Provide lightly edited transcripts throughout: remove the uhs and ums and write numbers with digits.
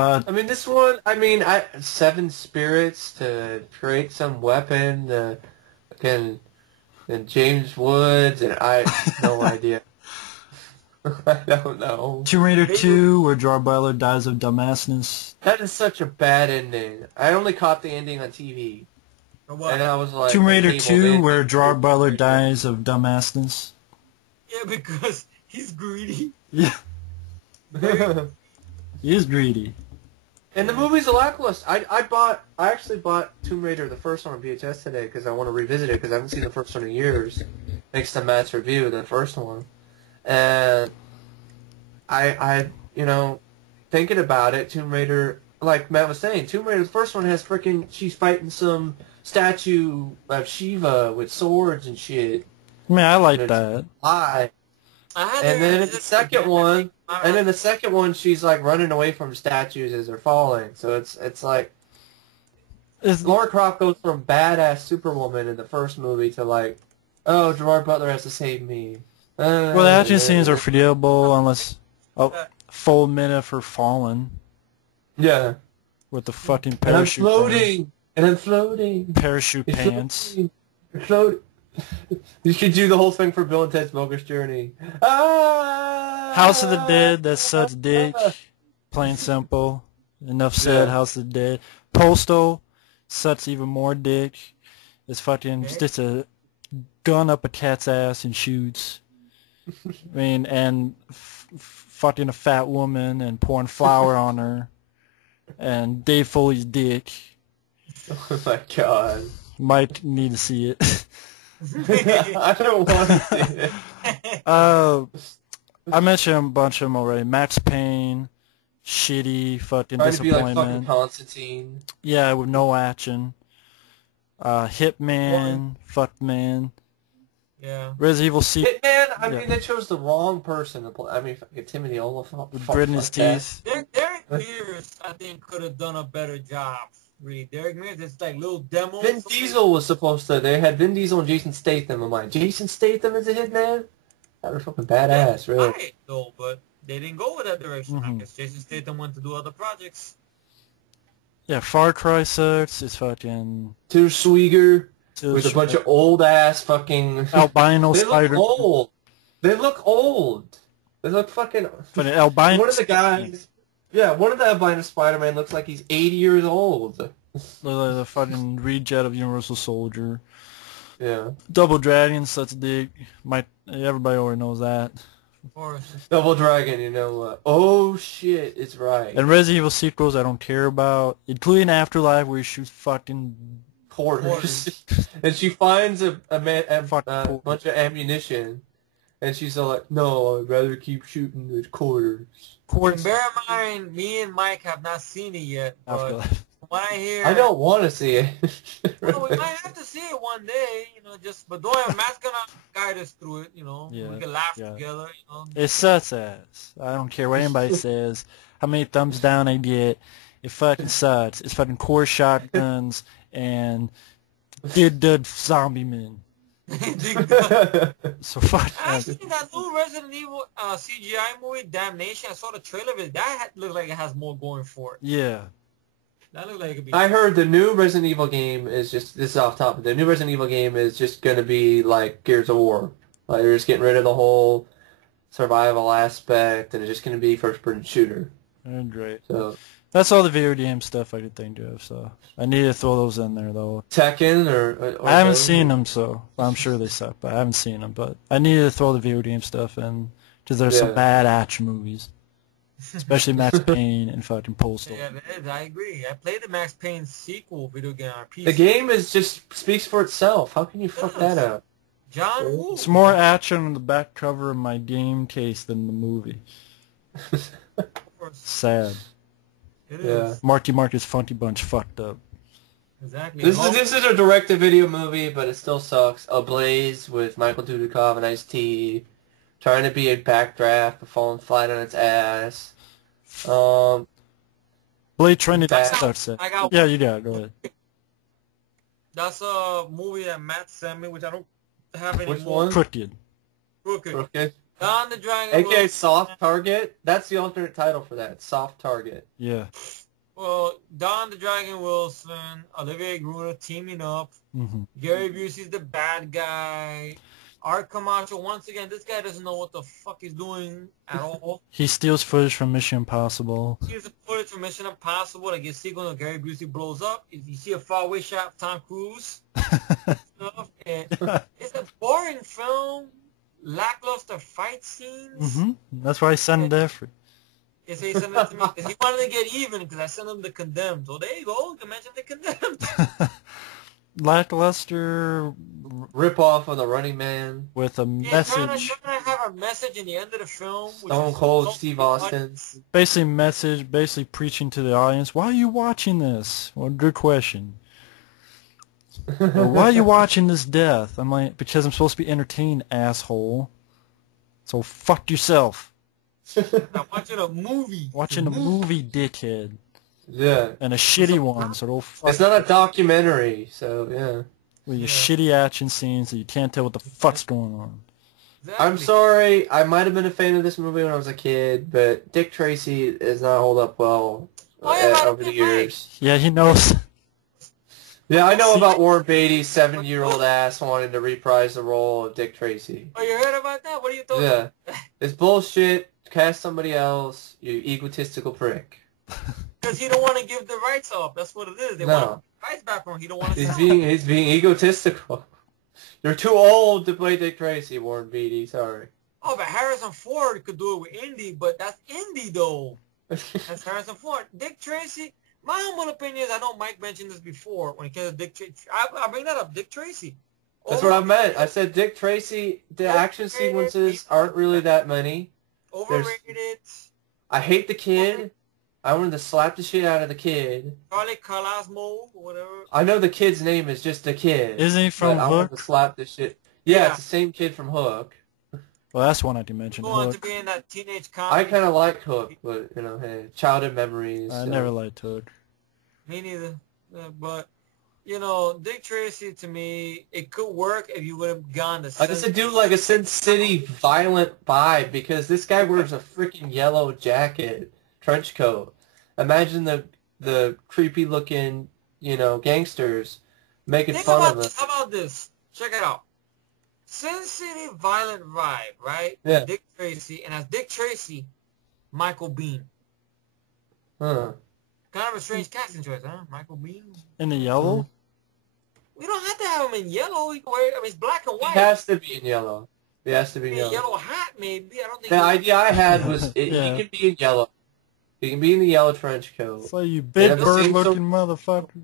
I mean, this one, seven spirits to create some weapon, again, and James Woods, and no idea. I don't know. Tomb Raider 2, where Jar Butler dies of dumbassness. That is such a bad ending. I only caught the ending on TV. What? And I was like, Tomb Raider cable 2, ending. where Jar Butler dies of dumbassness. Yeah, because he's greedy. Yeah. He is greedy. And the movie's lackluster. I actually bought Tomb Raider, the first one on VHS today, because I want to revisit it, because I haven't seen the first one in years. Thanks to Matt's review of the first one. And thinking about it, Tomb Raider, like Matt was saying, Tomb Raider, the first one has she's fighting some statue of Shiva with swords and shit. I mean, I like that. And then in the second one, she's like running away from statues as they're falling. So it's like Lara Croft goes from badass Superwoman in the first movie to like, oh, Gerard Butler has to save me. Well, the action scenes are forgettable unless a full minute of her falling. Yeah. With the fucking parachute. And I'm floating. Parachute pants. Floating. You should do the whole thing for Bill and Ted's Bogus Journey. House of the Dead, that's such dick. Plain simple. Enough said, yeah. House of the Dead. Postal, such even more dick. It's fucking just a gun up a cat's ass and shoots. I mean, and fucking a fat woman and pouring flour on her. And Dave Foley's dick. Oh my god. Might need to see it. I don't want to see it. I mentioned a bunch of them already. Max Payne, shitty, fucking Trying disappointment. to be like fucking Constantine. Yeah, with no action. Hitman, fuck man. Yeah. Resident Evil Hitman, I mean, they chose the wrong person to play. I mean, fucking Timothy Olyphant. With grit in his teeth. Derek Mears, I think, could have done a better job. Really, Derek Mears, it's like little demos. Vin Diesel was supposed to. They had Vin Diesel and Jason Statham in mind. Jason Statham as a hitman? That was fucking badass, really. Right, though, but they didn't go with that direction. I guess Jason Statham went to do other projects. Yeah, Far Cry sucks. It's fucking... Two Swigger with a bunch of old-ass fucking... albino they spider... look old. They look old. They look fucking... But an albino... One of the guys... Yeah, one of the albino Spider-Man looks like he's 80 years old. The fucking reject of Universal Soldier. Yeah. Double Dragon, such a dick. Everybody already knows that. Of course. Double Dragon, you know what? Oh shit, it's right. And Resident Evil sequels I don't care about, including Afterlife where he shoots fucking... quarters. And she finds a bunch of ammunition. And she's all like, no, I'd rather keep shooting with quarters. And bear in mind, me and Mike have not seen it yet, but from what I hear... I don't want to see it. Well, we might have to see it one day, but don't have Matt's gonna guide us through it, Yeah, we can laugh together, It sucks ass. I don't care what anybody says, how many thumbs down I get, it fucking sucks. It's fucking core shotguns and dud zombie men. So fuck. Actually, that new Resident Evil CGI movie, Damnation, I saw the trailer of it. That looks like it has more going for it. Yeah. That looks like it could be... I heard the new Resident Evil game is just, this is off topic, the new Resident Evil game is just going to be like Gears of War. Like, they're just getting rid of the whole survival aspect, and it's just going to be first-person shooter. Great. So that's all the video game stuff I could think of, so I need to throw those in there, though. Tekken or I haven't seen them, so I'm sure they suck, but I haven't seen them. But I need to throw the video game stuff in, because there's some bad action movies. Especially Max Payne and fucking Postal. Yeah, it is. I agree. I played the Max Payne sequel video game on PC. The game is just speaks for itself. How can you fuck that up? John Woo. It's more action on the back cover of my game case than the movie. Sad. It is. Marky Marcus Funky Bunch fucked up. Exactly. This is a direct-to-video movie, but it still sucks. Ablaze with Michael Dudikoff and Ice-T. Trying to be a backdraft, but falling flat on its ass. Blade Trinity starts it. Yeah, you got it. Go ahead. That's a movie that Matt sent me, which I don't have anymore. Which one? Crooked. Crooked. Don the Dragon AKA Wilson. Soft Target. That's the alternate title for that. Soft Target. Yeah. Well, Don the Dragon Wilson, Olivia Gruner teaming up. Mm-hmm. Gary Busey's the bad guy. Art Camacho, once again, this guy doesn't know what the fuck he's doing at all. He steals footage from Mission Impossible. Here's the footage from Mission Impossible. Like you see when Gary Busey blows up. If you see a faraway shot of Tom Cruise. Stuff, and it's a boring film. Lackluster fight scenes. Mm-hmm. That's why I sent it to Jeffrey. Yes, he sent it to me because he wanted to get even because I sent him the Condemned. So there you go. You can mention the Condemned. Lackluster Rip off of the Running Man. with a Yeah, message. trying to have a message in the end of the film. which Stone is Cold so Steve much. Austin. Basically preaching to the audience. Why are you watching this? Well, good question. Or, why are you watching this death? I'm like, because I'm supposed to be entertained, asshole. So fuck yourself. I'm watching a movie. Watching a movie, dickhead. Yeah. And a shitty one, so don't fuck. It's not a documentary, so yeah. With your shitty action scenes that you can't tell what the fuck's going on. Exactly. I'm sorry, I might have been a fan of this movie when I was a kid, but Dick Tracy does not hold up well over the years. Yeah, he knows. Yeah, I know about Warren Beatty's 7-year-old ass wanting to reprise the role of Dick Tracy. Oh, you heard about that? What are you talking Yeah. about? It's bullshit. Cast somebody else, you egotistical prick. Because he don't want to give the rights up. That's what it is. They No. want the rights back from him. He don't want to sell He's being egotistical. You're too old to play Dick Tracy, Warren Beatty. Sorry. Oh, but Harrison Ford could do it with Indy, but that's Indy, though. That's Harrison Ford. Dick Tracy, my humble opinion is, I know Mike mentioned this before when it came to Dick Tracy. I bring that up, Dick Tracy. That's what I meant. I said Dick Tracy, the action sequences aren't really that many. Overrated. I hate the kid. I wanted to slap the shit out of the kid. Charlie Calasmo, or whatever. I know the kid's name is just the kid. Isn't he from but I wanted Hook? to slap the shit. Yeah, it's the same kid from Hook. Well, that's one I did mention. Go on to Hook. be in that teenage I comedy. kind of like Hook, but, you know, hey, childhood memories. I so. never liked Hook. Me neither. But, you know, Dick Tracy, to me, it could work if you would have gone to I just do like a Sin City violent vibe because this guy wears a freaking yellow jacket, trench coat. Imagine the creepy looking, you know, gangsters making Think fun about of him. this. How about this? Check it out. Sin City violent vibe, right? Yeah. Dick Tracy, and as Dick Tracy, Michael Biehn. Huh. Kind of a strange casting choice, huh? Michael Biehn. In the yellow? We don't have to have him in yellow. He can wear, I mean, it's black and He white. has to be in yellow. He has to be in A yellow. yellow hat, maybe. I don't think. The idea I had was Yeah. he can be in yellow. He can be in the yellow trench coat. It's like you big have the bird same looking motherfucker.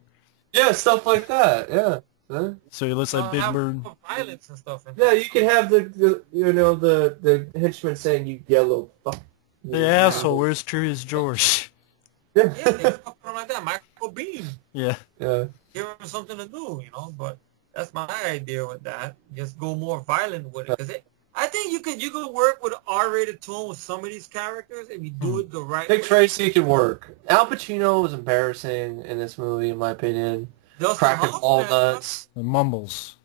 Yeah, stuff like that. Yeah. Huh? So he looks like Big have Bird. violence and stuff. Yeah, you can have the you know the henchman saying you yellow fuck. The asshole, where's Curious George? Yeah. Yeah, they fucking like that. Michael Biehn. Yeah. Yeah. Give him something to do, you know. But that's my idea with that. Just go more violent with it, because I think you could work with an R-rated tone with some of these characters if you do it the right Dick way. Tracy could work. Al Pacino was embarrassing in this movie, in my opinion. Dustin Cracking Hoffman, walnuts. The mumbles.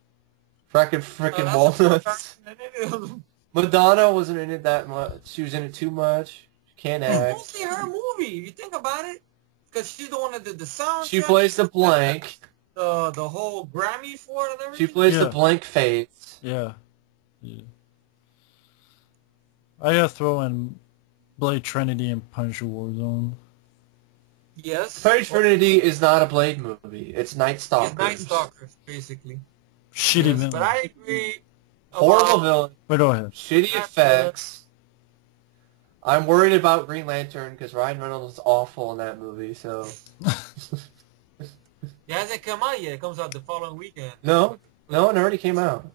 Cracking that's frickin' a walnuts. perfect- Madonna wasn't in it that much. She was in it too much. She can't It's act. mostly her movie, if you think about it. Because she's the one that did the soundtrack. She plays the blank. The whole Grammy for it and She everything. plays the Yeah. blank face. Yeah. Yeah. I gotta throw in Blade Trinity and Punisher Warzone. Yes. Blade Trinity is not a Blade movie. It's Night It's Stalkers. Night Stalkers, basically. Shitty Yes, villain. but I agree. Horrible about- villain. But go ahead. Shitty effects. I'm worried about Green Lantern because Ryan Reynolds is awful in that movie. So It hasn't come out yet. It comes out the following weekend. no, it already came out.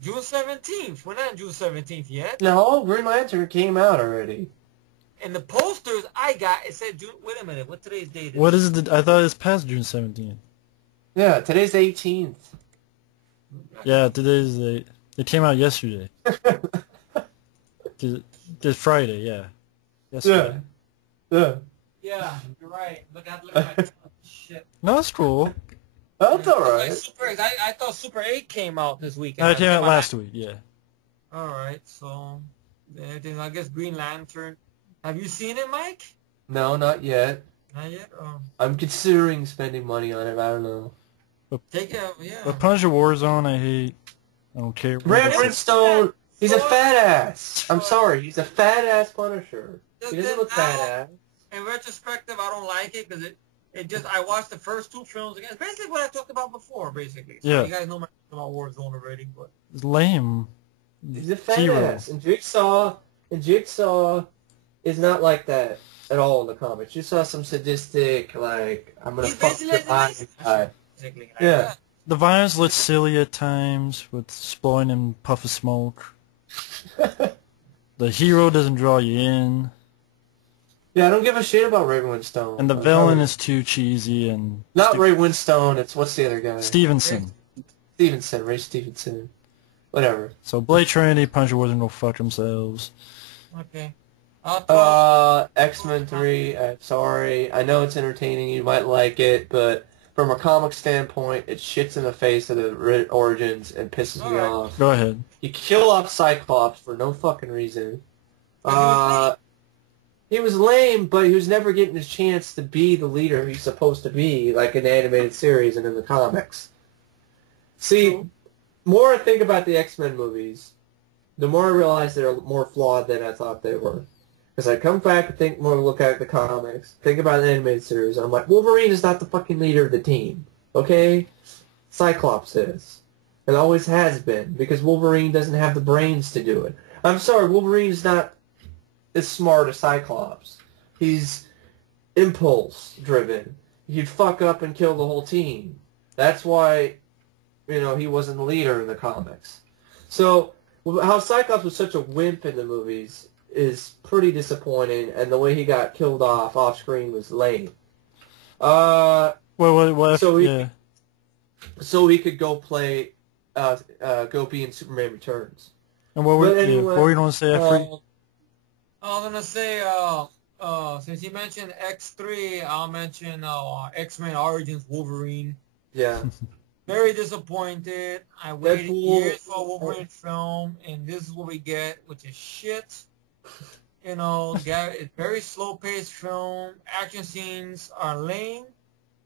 June 17th. We're not on June 17th yet. No, Green Lantern came out already. And the posters I got, it said June. Wait a minute. What today's date is? What is it? I thought it was past June 17th. Yeah, today's the 18th. Yeah, today's the. It came out yesterday. This Friday, yeah. Yesterday. Yeah. Yeah, you're right. Look at my shit. No, that's cool. That's all Like right. Super 8, I thought Super 8 came out this weekend. No, it came out last week, yeah. All right, so I guess Green Lantern. Have you seen it, Mike? No, not yet. Not yet? Oh. I'm considering spending money on it. I don't know. Take it, yeah. But Punisher Warzone, I hate. I don't care. Ray Winstone, he's a fat ass. I'm sorry, he's a fat ass Punisher. He doesn't look badass. In retrospective, I don't like it because it just, I watched the first 2 films again. It's basically what I talked about before, basically. So yeah. You guys know about Warzone already, but. It's lame. He's a fat ass. And Jigsaw is not like that at all in the comics. You saw some sadistic, like, I'm going to fuck your eyes guy. Yeah. The violence looks silly at times with blowing in puff of smoke. The hero doesn't draw you in. Yeah, I don't give a shit about Ray Winstone. And the villain is too cheesy and... Not Ray Winstone, it's what's the other guy? Stevenson. Ray Stevenson. Whatever. So Blade Trinity, Punisher Warzone will fuck themselves. Okay. X-Men 3, sorry. I know it's entertaining, you might like it, but from a comic standpoint, it shits in the face of the origins and pisses me off. Go ahead. You kill off Cyclops for no fucking reason. He was lame, but he was never getting his chance to be the leader he's supposed to be, like in the animated series and in the comics. See, more I think about the X-Men movies, the more I realize they're more flawed than I thought they were. Because I come back and think more, look at the comics, think about the animated series, and I'm like, Wolverine is not the fucking leader of the team, okay? Cyclops is. It always has been, because Wolverine doesn't have the brains to do it. I'm sorry, Wolverine's not as smart as Cyclops. He's impulse-driven. He'd fuck up and kill the whole team. That's why, he wasn't the leader in the comics. So, how Cyclops was such a wimp in the movies is pretty disappointing, and the way he got killed off-screen was lame. So he could go play, go be in Superman Returns. And what were you going to say after? I was gonna say, since you mentioned X3, I'll mention X-Men Origins Wolverine. Yeah. Very disappointed. I waited years for a Wolverine film, and this is what we get, which is shit. It's very slow-paced film. Action scenes are lame.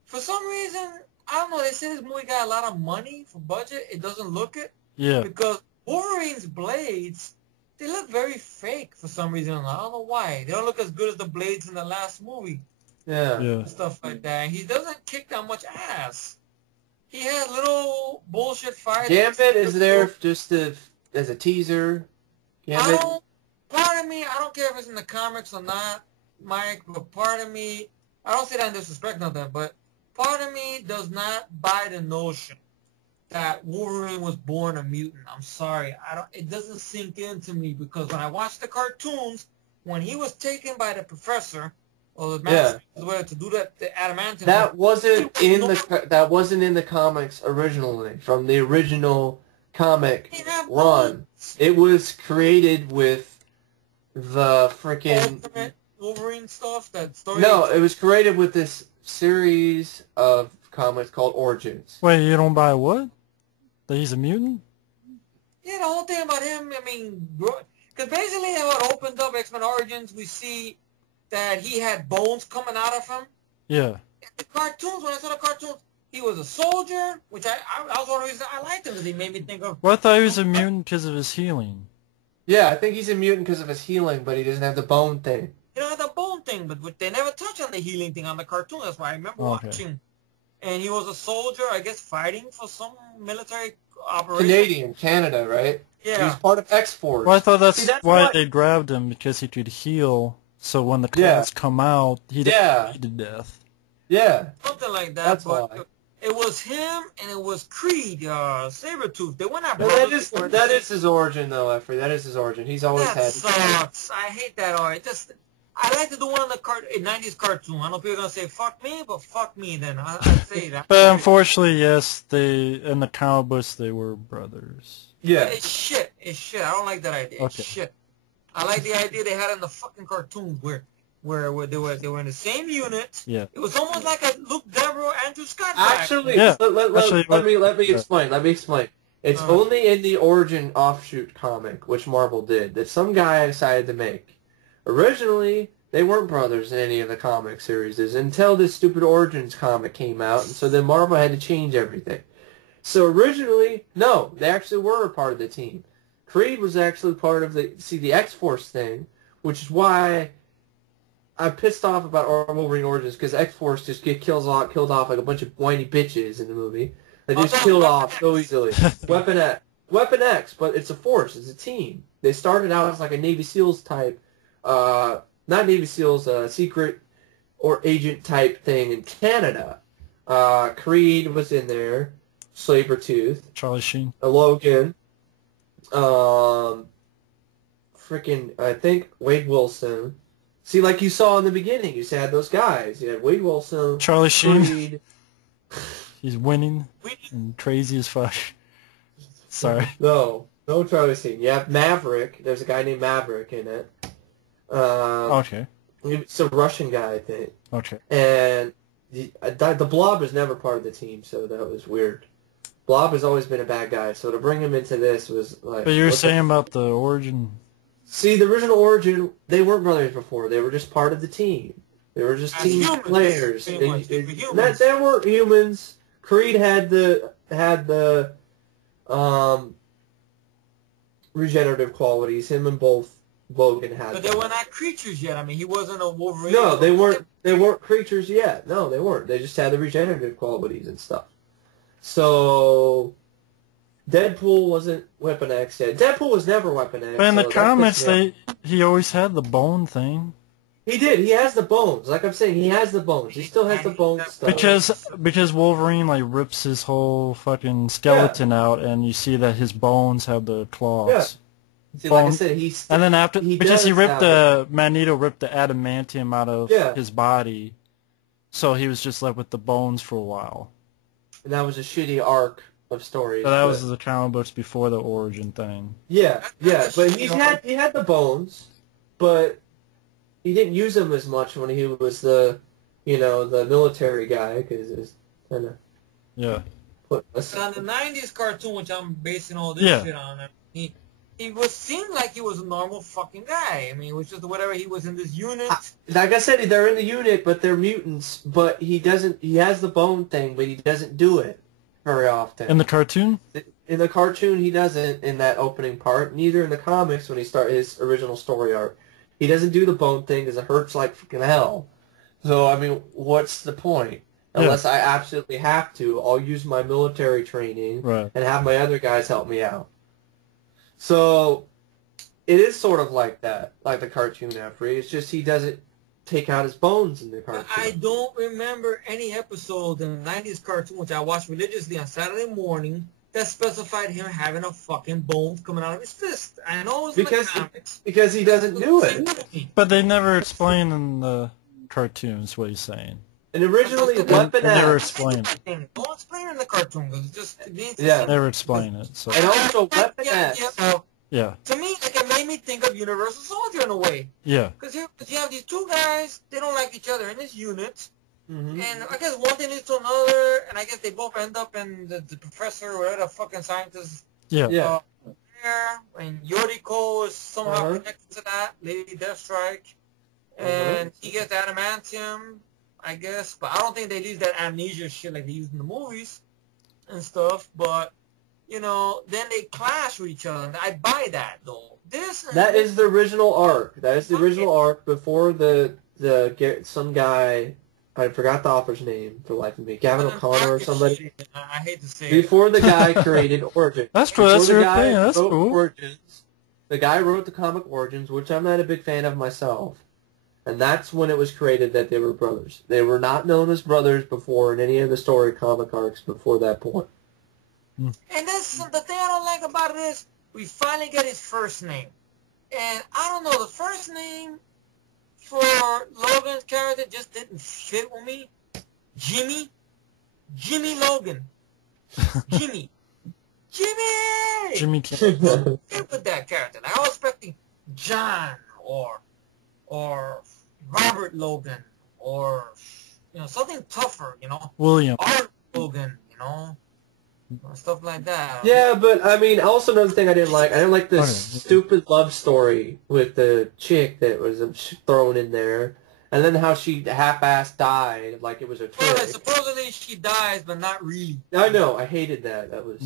For some reason, I don't know. They say this movie got a lot of money for budget. It doesn't look it. Yeah. Because Wolverine's blades, they look very fake for some reason. I don't know why. They don't look as good as the blades in the last movie. Yeah. Stuff like that. And he doesn't kick that much ass. He has little bullshit fights. Gambit is there just as a teaser. Gambit. Part of me, I don't care if it's in the comics or not, Mike, but part of me, I don't say that in disrespect of that, but part of me does not buy the notion that Wolverine was born a mutant. I'm sorry. It doesn't sink into me because when I watch the cartoons, when he was taken by the professor or the master to do the adamantium, that wasn't in the comics originally from the original comic run. It was created with the freaking Wolverine stuff. That story. No, it was created with this series of comics called Origins. Wait, you don't buy what? That he's a mutant? Yeah, the whole thing about him, because basically how it opened up X-Men Origins, we see that he had bones coming out of him. Yeah. The cartoons, when I saw the cartoons, he was a soldier, which that was one of the reasons I liked him, because he made me think of... Well, I thought he was a mutant because of his healing. Yeah, I think he's a mutant because of his healing, but he doesn't have the bone thing. He don't have the bone thing, but they never touch on the healing thing on the cartoon. That's why I remember watching. And he was a soldier, I guess, fighting for some military operation. Canada, right? Yeah. He was part of X-Force. Well, I thought that's why they grabbed him, because he could heal, so when the claws come out, he didn't bleed to death. Yeah. Something like that. That's but why. It was him, and it was Creed, Sabretooth. They went out. That is his origin, though, Effie. That is his origin. He's always had... That sucks. I hate that origin. I like to do one of the 90s cartoon. I know people are going to say, fuck me, but fuck me then. I'd say that. But unfortunately, yes, in the comic books, they were brothers. Yeah. It's shit. I don't like that idea. It's shit. I like the idea they had in the fucking cartoons where they were in the same unit. Yeah. It was almost like a Luke Devereaux, Andrew Scott. Actually, yeah. let me explain. It's only in the origin offshoot comic, which Marvel did, that some guy decided to make. Originally, they weren't brothers in any of the comic series until this stupid Origins comic came out, and so then Marvel had to change everything. So originally, no, they actually were a part of the team. Creed was actually part of the X-Force thing, which is why I'm pissed off about Wolverine Origins, because X-Force just killed off like a bunch of whiny bitches in the movie. They just killed off so easily. Weapon X, but it's a force, it's a team. They started out as like a Navy SEALs type, not Navy SEALs, secret or agent type thing in Canada. Creed was in there, Sabretooth, Charlie Sheen, Logan, freaking, I think Wade Wilson. See, like you saw in the beginning, you had those guys. You had Wade Wilson, Charlie Sheen. Creed. He's winning and crazy as fuck. Sorry. No Charlie Sheen. You have Maverick. There's a guy named Maverick in it. Okay. It's a Russian guy, I think. Okay. And the Blob was never part of the team, so that was weird. Blob has always been a bad guy, so to bring him into this was like... But you were saying about the origin... See, the original Origin, they weren't brothers before. They were just part of the team. They were just team players. They weren't humans. Creed had the regenerative qualities. Him and both Logan had. But they were not creatures yet. I mean, he wasn't a Wolverine. No, they weren't. They weren't creatures yet. No, they weren't. They just had the regenerative qualities and stuff. So Deadpool wasn't Weapon X yet. Deadpool was never Weapon X. But in the comics, he always had the bone thing. He did. He has the bones. Like I'm saying, he has the bones. He still has the bone stuff. Because Wolverine like rips his whole fucking skeleton out, and you see that his bones have the claws. Yeah. See, like I said, and then Magneto ripped the adamantium out of his body, so he was just left with the bones for a while. And that was a shitty arc of stories. So that was the comic books before the origin thing. Yeah, but he had the bones, but he didn't use them as much when he was the military guy, because it's kind of... Yeah. But on the 90s cartoon, which I'm basing all this shit on, he seemed like he was a normal fucking guy. I mean, it was just whatever, he was in this unit. Like I said, they're in the unit, but they're mutants, but he has the bone thing, but he doesn't do it very often. In the cartoon? In the cartoon, he doesn't in that opening part, neither in the comics when he started his original story arc. He doesn't do the bone thing because it hurts like fucking hell. So, I mean, what's the point? Unless I absolutely have to, I'll use my military training and have my other guys help me out. So, it is sort of like that, like the cartoon Efree. It's just he doesn't take out his bones in the cartoon. I don't remember any episode in the 90s cartoon, which I watched religiously on Saturday morning, that specified him having a fucking bone coming out of his fist. I know it was in the comics. Because he doesn't do it. But they never explain in the cartoons what he's saying. And originally, Weapon X... never explain it. Don't explain it in the cartoon, because it's just... Never explain it. So. And also, Weapon X... To me, like, it made me think of Universal Soldier in a way. Yeah. Because you have these two guys, they don't like each other in this unit. Mm-hmm. And I guess one thing leads to another, and I guess they both end up in the professor or whatever the fucking scientist. Yeah. There, and Yoriko is somehow connected to that, Lady Deathstrike. And he gets adamantium, I guess. But I don't think they use that amnesia shit like they use in the movies and stuff. But, then they clash with each other. I buy that, though. That is the original arc. That is the original arc before some guy... I forgot the author's name for the life of me. Gavin O'Connor or somebody. I hate to say Before the guy created Origins. That's true. That's your thing. That's cool. Origins, the guy wrote the comic Origins, which I'm not a big fan of myself. And that's when it was created that they were brothers. They were not known as brothers before in any of the story comic arcs before that point. And that's the thing I don't like about it is we finally get his first name. And I don't know, the first name for Logan's character just didn't fit with me. Jimmy Logan. Jimmy fit with that character. Like, I was expecting John or Robert Logan or something tougher, William Art Logan, or stuff like that. Yeah, but I mean, also another thing I didn't like this stupid love story with the chick that was thrown in there, and then how she half-assed died like it was a trick. Well, supposedly she dies, but not really. I know, I hated that. That was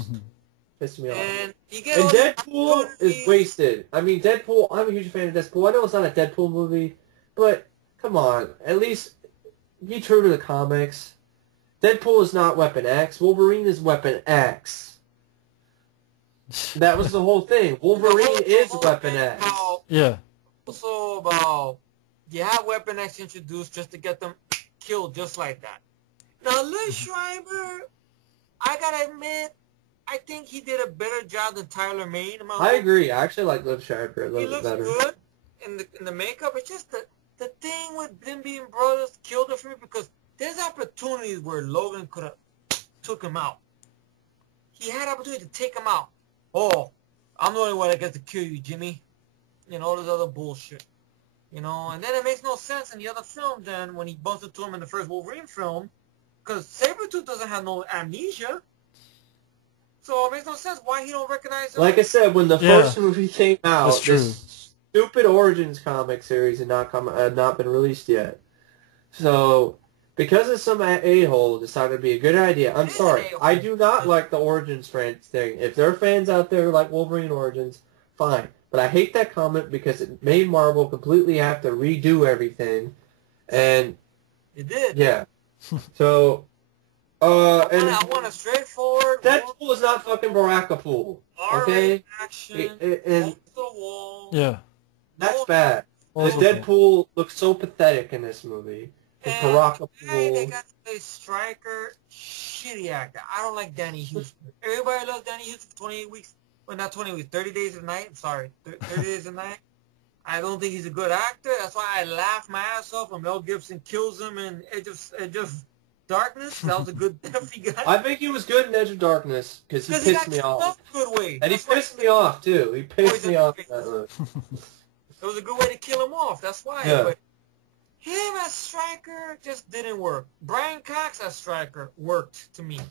pissed me off. And you get And Deadpool is wasted. I mean, Deadpool. I'm a huge fan of Deadpool. I know it's not a Deadpool movie, but come on, at least be true to the comics. Deadpool is not Weapon X. Wolverine is Weapon X. That was the whole thing. Wolverine is Weapon X. Yeah. Also about you have Weapon X introduced just to get them killed just like that. Now, Liz Schreiber, I gotta admit, I think he did a better job than Tyler Mane. I agree. I actually like Liv Schreiber a little bit better. He looks good in the makeup. It's just the thing with them being brothers killed it for me because there's opportunities where Logan could have took him out. He had opportunity to take him out. Oh, I'm the only one that gets to kill you, Jimmy. You know, all this other bullshit. You know, and then it makes no sense in the other film then when he bumps into him in the first Wolverine film because Sabretooth doesn't have no amnesia. So it makes no sense why he don't recognize him. Like I said, when the first movie came out, this stupid Origins comic series had not been released yet. So because of some a-hole decided to be a good idea. I'm sorry. I do not like the Origins thing. If there are fans out there who like Wolverine Origins, fine. But I hate that comic because it made Marvel completely have to redo everything. And it did. Yeah. So, and I want a straightforward. Deadpool is not fucking Barakapool. Okay? Action. And the wall. Yeah. That's bad. The Deadpool looks so pathetic in this movie. And Barakapool. They got a Stryker, shitty actor. I don't like Danny Houston. Everybody loves Danny Houston for 28 weeks. Well, not 20 weeks. 30 Days of Night. I'm sorry. 30 Days of Night. I don't think he's a good actor. That's why I laugh my ass off when Mel Gibson kills him in Edge of Darkness. That was a good Duffy guy. I think he was good in Edge of Darkness because he pissed me off. Good way. And he pissed me off too. He pissed me off. It was a good way to kill him off. That's why. Yeah. But him as Stryker just didn't work. Brian Cox as Stryker worked to me.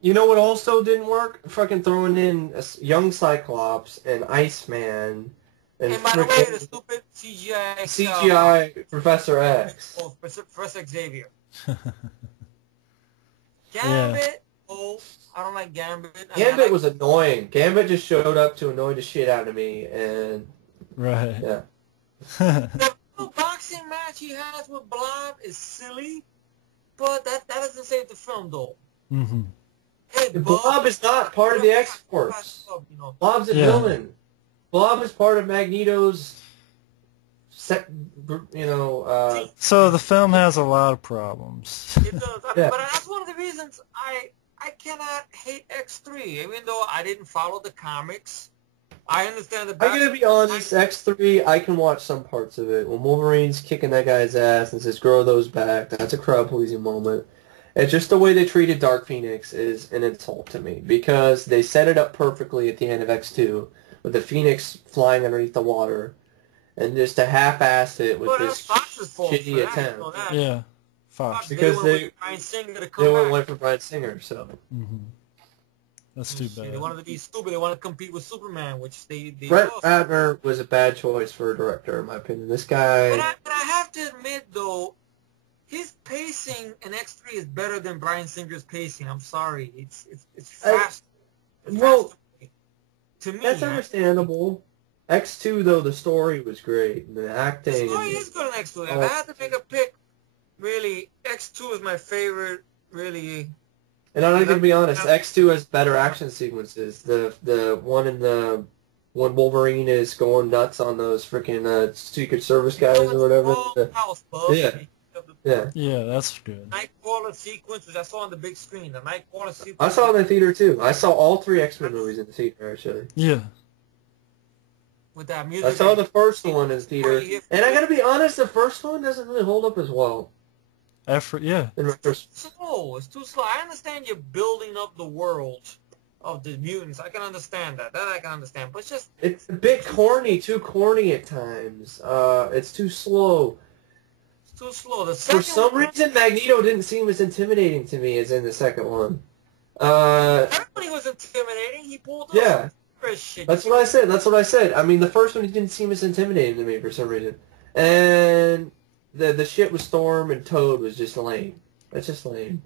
You know what also didn't work? Fucking throwing in a young Cyclops and Iceman. And by the way, the stupid CGI Professor X. Oh, Professor Xavier. Gambit. Oh, I don't like Gambit. Gambit was annoying. Gambit just showed up to annoy the shit out of me, and yeah. The boxing match he has with Blob is silly, but that doesn't save the film though. Mm-hmm. Hey, Blob is not part of the X-Force. Blob's a villain. Blob is part of Magneto's, so the film has a lot of problems. It does. But that's one of the reasons I cannot hate X3, even though I didn't follow the comics. I understand the I'm going to be honest, X3, I can watch some parts of it. When Wolverine's kicking that guy's ass and says, grow those back, that's a crowd-pleasing moment. It's just the way they treated Dark Phoenix is an insult to me, because they set it up perfectly at the end of X2, with the Phoenix flying underneath the water, and just to half-ass it with this shitty attempt. Yeah, Fox. Because they went away from Bryan Singer, so. Mm-hmm. That's too bad. They wanted to be stupid. They want to compete with Superman, which they Brett Ratner was a bad choice for a director, in my opinion. This guy... But I have to admit, though, his pacing in X3 is better than Bryan Singer's pacing. I'm sorry. It's fast. To me, that's understandable. X2, though, the story was great. And the acting... The story is good in X2. If I had to make a pick, really, X2 is my favorite, really... And I'm going to be honest, X2 has better action sequences. The one in the... When Wolverine is going nuts on those freaking Secret Service guys or whatever. Yeah, that's good. Nightcrawler sequence, which I saw on the big screen. The Nightcrawler sequence. I saw it in the theater, too. I saw all 3 X-Men movies in the theater, actually. Yeah. With that music. I saw the first one in the theater. And I got to be honest, the first one doesn't really hold up as well. Yeah. It's too slow. I understand you're building up the world of the mutants. I can understand that. That I can understand. But it's a bit corny, too corny at times. It's too slow. Too slow. For some reason, Magneto didn't seem as intimidating to me as in the second one. Everybody was intimidating. He pulled yeah. Shit. That's what I said. That's what I said. I mean, the first one didn't seem as intimidating to me for some reason, and the shit with Storm and Toad was just lame. That's just lame.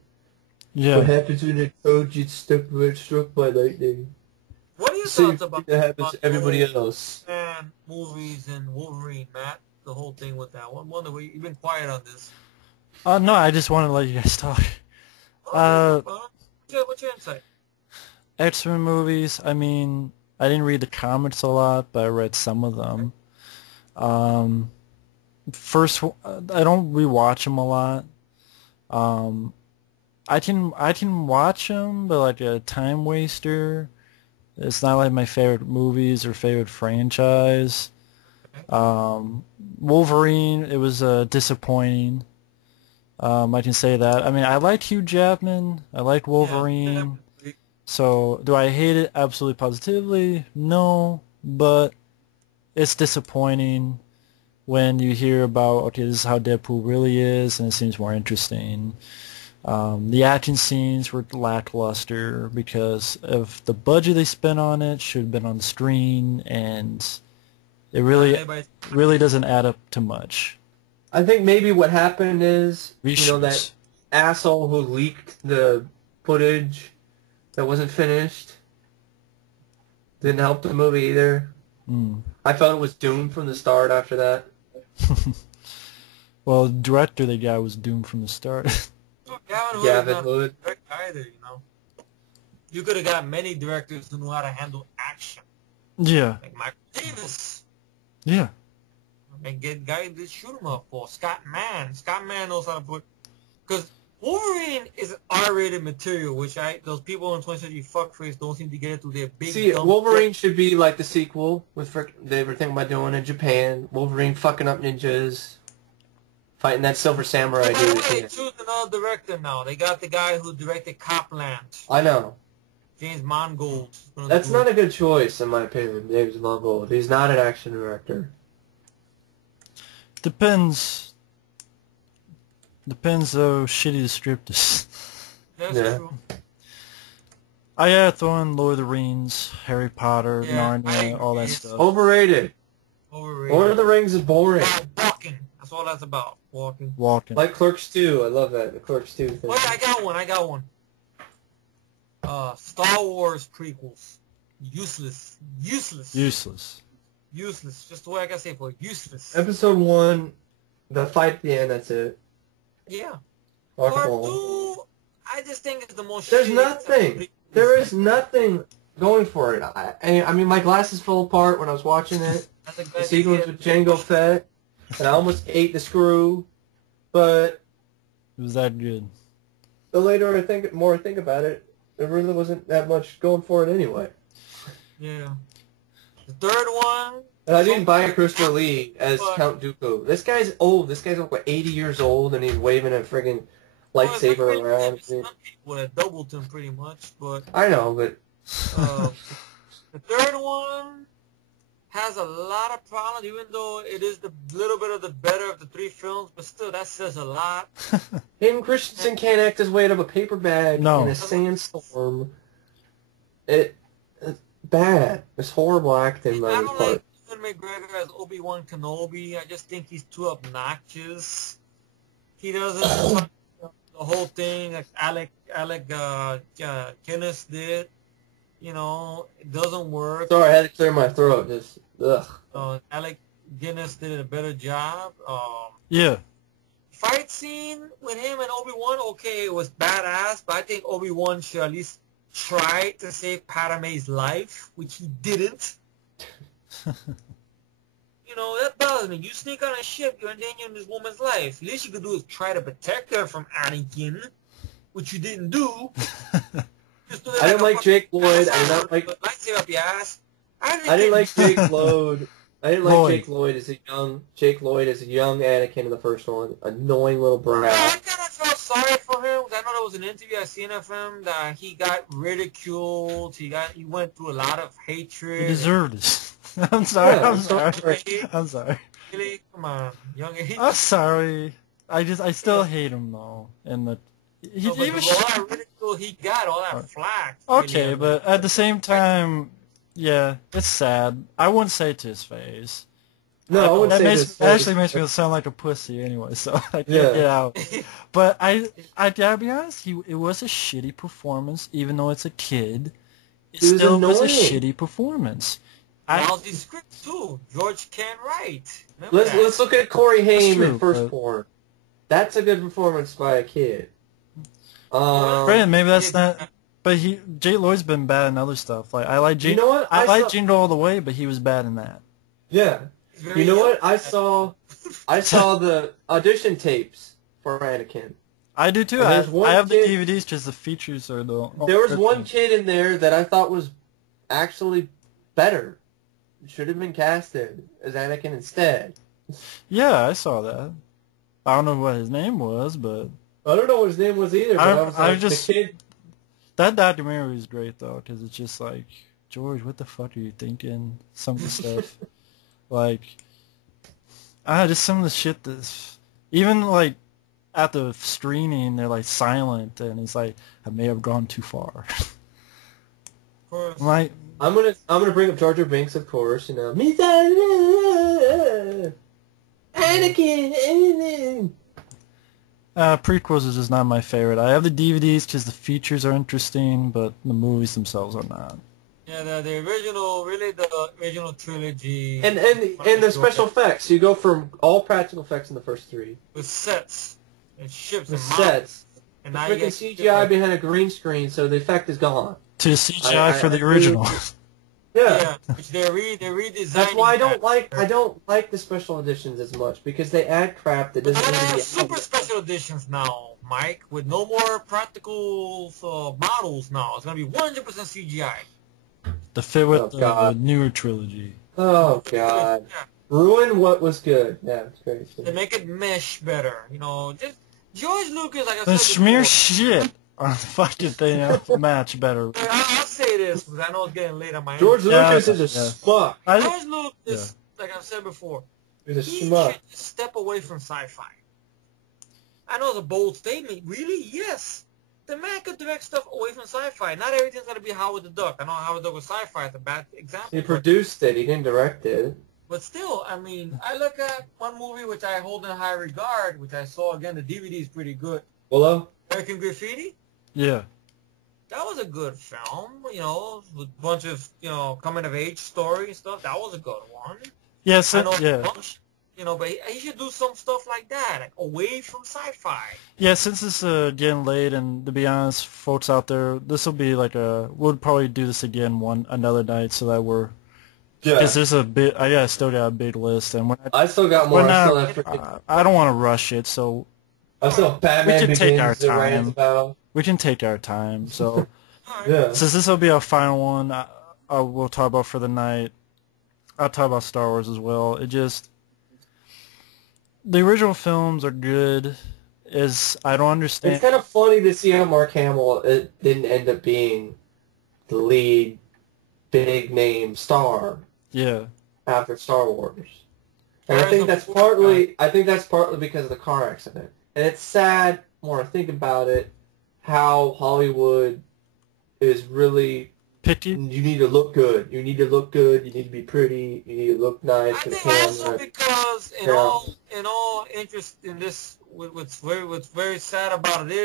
Yeah. What happens when a Toad gets struck by lightning? What are your thoughts about that happens to everybody else? And movies and Wolverine, Matt? The whole thing with that one. Wonder you've been quiet on this. No, I just want to let you guys talk. What's your insight? X-Men movies. I mean, I didn't read the comics a lot, but I read some of them. First, I don't rewatch them a lot. I can watch them, but like a time waster. It's not like my favorite movies or favorite franchise. Wolverine, it was disappointing. I can say that. I mean, I liked Hugh Jackman. I liked Wolverine. Yeah. So, do I hate it? Absolutely positively? No. But it's disappointing when you hear about, okay, this is how Deadpool really is, and it seems more interesting. The action scenes were lackluster because of the budget they spent on it should have been on the screen, and it really doesn't add up to much. I think maybe what happened is, that asshole who leaked the footage that wasn't finished didn't help the movie either. I felt it was doomed from the start after that. Well, the director they got was doomed from the start. Gavin Hood. Either, you could have got many directors who know how to handle action. Yeah. Like Michael Davis. Yeah. And get guys to shoot him up for Scott Mann. Scott Mann knows how to put, because Wolverine is R-rated material, which those people in 20th Century fuckface don't seem to get it through their big. See, Wolverine should be like the sequel with they were thinking about doing in Japan. Wolverine fucking up ninjas, fighting that Silver Samurai dude. They choose another director now. They got the guy who directed Copland. I know. James Mangold. That's not a good choice, in my opinion. James Mangold. He's not an action director. Depends how shitty the script is. That's true. I gotta throw in Lord of the Rings, Harry Potter, Narnia, all that stuff. Overrated. Lord of the Rings is boring. Walking. That's all that's about. Walking. Like Clerks 2. I love that. The Clerks 2 thing. Wait, I got one. Star Wars Prequels. Useless. Just the way I gotta say it for it. Useless. Episode 1, the fight at the end, that's it. Yeah. Part 2, I just think it's the most There is nothing going for it. I mean, my glasses fell apart when I was watching it. The sequence with Jango Fett, and I almost ate the screw, but... It was that good. The later I think about it, there really wasn't that much going for it anyway. Yeah. The third one... And I didn't buy Christopher Lee as Count Dooku. This guy's old. This guy's like 80 years old, and he's waving a friggin' lightsaber around. Some people have doubled him pretty much, but... I know, but... the third one has a lot of problems, even though it is the little bit of the better of the 3 films, but still, that says a lot. Hayden Christensen can't act his way out of a paper bag in a sandstorm. It's bad. It's horrible acting by his part. McGregor as Obi-Wan Kenobi. I just think he's too obnoxious. He doesn't the whole thing like Alec Guinness did. It doesn't work. Sorry, I had to clear my throat. Just ugh. Alec Guinness did a better job. Yeah. Fight scene with him and Obi-Wan, okay, it was badass, but I think Obi-Wan should at least try to save Padme's life, which he didn't. That bothers me. You sneak on a ship, you're endangering this woman's life. The least you could do is try to protect her from Anakin, which you didn't do. I didn't like Jake Lloyd. I did not like... Lightsaber up your ass. I didn't like Jake Lloyd. I didn't like Jake Lloyd as a young Anakin in the first one. Annoying little brat. I kind of felt sorry for him. I know there was an interview I seen of him that he got ridiculed. He went through a lot of hatred. He deserved it. I'm sorry. Really? Come on, young age. I'm sorry. I still hate him though. But he the was... lot of ridicule he got, all that flack. Okay, really, but at the same time, yeah, it's sad. I wouldn't say it to his face. No, I wouldn't say this. Actually makes me sound like a pussy anyway, so I can't get out. But I gotta be honest, it was a shitty performance, even though it's a kid. It still was a shitty performance. Lousy script too. George can't write. Let's look at Corey Haim in Firstborn. That's a good performance by a kid. Brandon, maybe that's not. But Jay Lloyd's been bad in other stuff. Like I like Jay. You know what? I like Jingle All the Way, but he was bad in that. Yeah. You know what? I saw the audition tapes for Anakin. I do too. I have the DVDs because the features are the... There was one kid in there that I thought was actually better. Should have been casted as Anakin instead. Yeah, I saw that. I don't know what his name was, but... I don't know what his name was either, but I was like, the kid... That documentary is great, though, because it's just like, George, what the fuck are you thinking? Some of the stuff. Like... just some of the shit that's... Even, like... At the screening, they're like silent, and he's like, "I may have gone too far." I'm gonna bring up Jar Jar Binks, of course. You know, Anakin. Prequels is just not my favorite. I have the DVDs because the features are interesting, but the movies themselves are not. Yeah, the original trilogy. And the special effects. You go from all practical effects in the first three with sets. And ships and sets. And the freaking CGI behind a green screen, so the effect is gone. To CGI for the original. Yeah. Which they're redesigning. That's why I don't like the special editions as much, because they add crap that doesn't need to be super special editions now, Mike, with no more practical models now. It's gonna be 100% CGI. To fit with the newer trilogy. Oh God. Yeah. Ruin what was good. Yeah, it's crazy. They make it mesh better, you know. Just George Lucas, like I said smear before, shit on the fucking thing match better. I'll say this because I know it's getting late on my George Lucas is a schmuck. George Lucas, like I've said before, he's a schmuck. Should just step away from sci-fi. I know it's a bold statement. Really? Yes. The man could direct stuff away from sci-fi. Not everything's gonna be Howard the Duck. I know Howard the Duck was sci-fi. It's a bad example. He produced it. He didn't direct it. But still, I mean, I look at one movie which I hold in high regard, which I saw again. The DVD is pretty good. Willow? American Graffiti? Yeah. That was a good film, you know, with a bunch of, you know, coming-of-age story and stuff. That was a good one. Yes, you know, but he should do some stuff like that, like away from sci-fi. Yeah, since it's getting late, and to be honest, folks out there, this will be like we'll probably do this again another night so that we're... Yeah. Because there's I still got a big list, and I still got more. I don't want to rush it, so I still Batman we can take our time. We can take our time. So, since this will be our final one, we'll talk about for the night. I'll talk about Star Wars as well. The original films are good. I don't understand. It's kind of funny to see how Mark Hamill didn't end up being the lead big name star. Yeah. After Star Wars. And I think that's partly because of the car accident. And it's sad, when I think about it, how Hollywood is really picky. You need to look good. You need to look good. You need to be pretty. You need to look nice for the camera. I think also because in all interest in this, what's very sad about it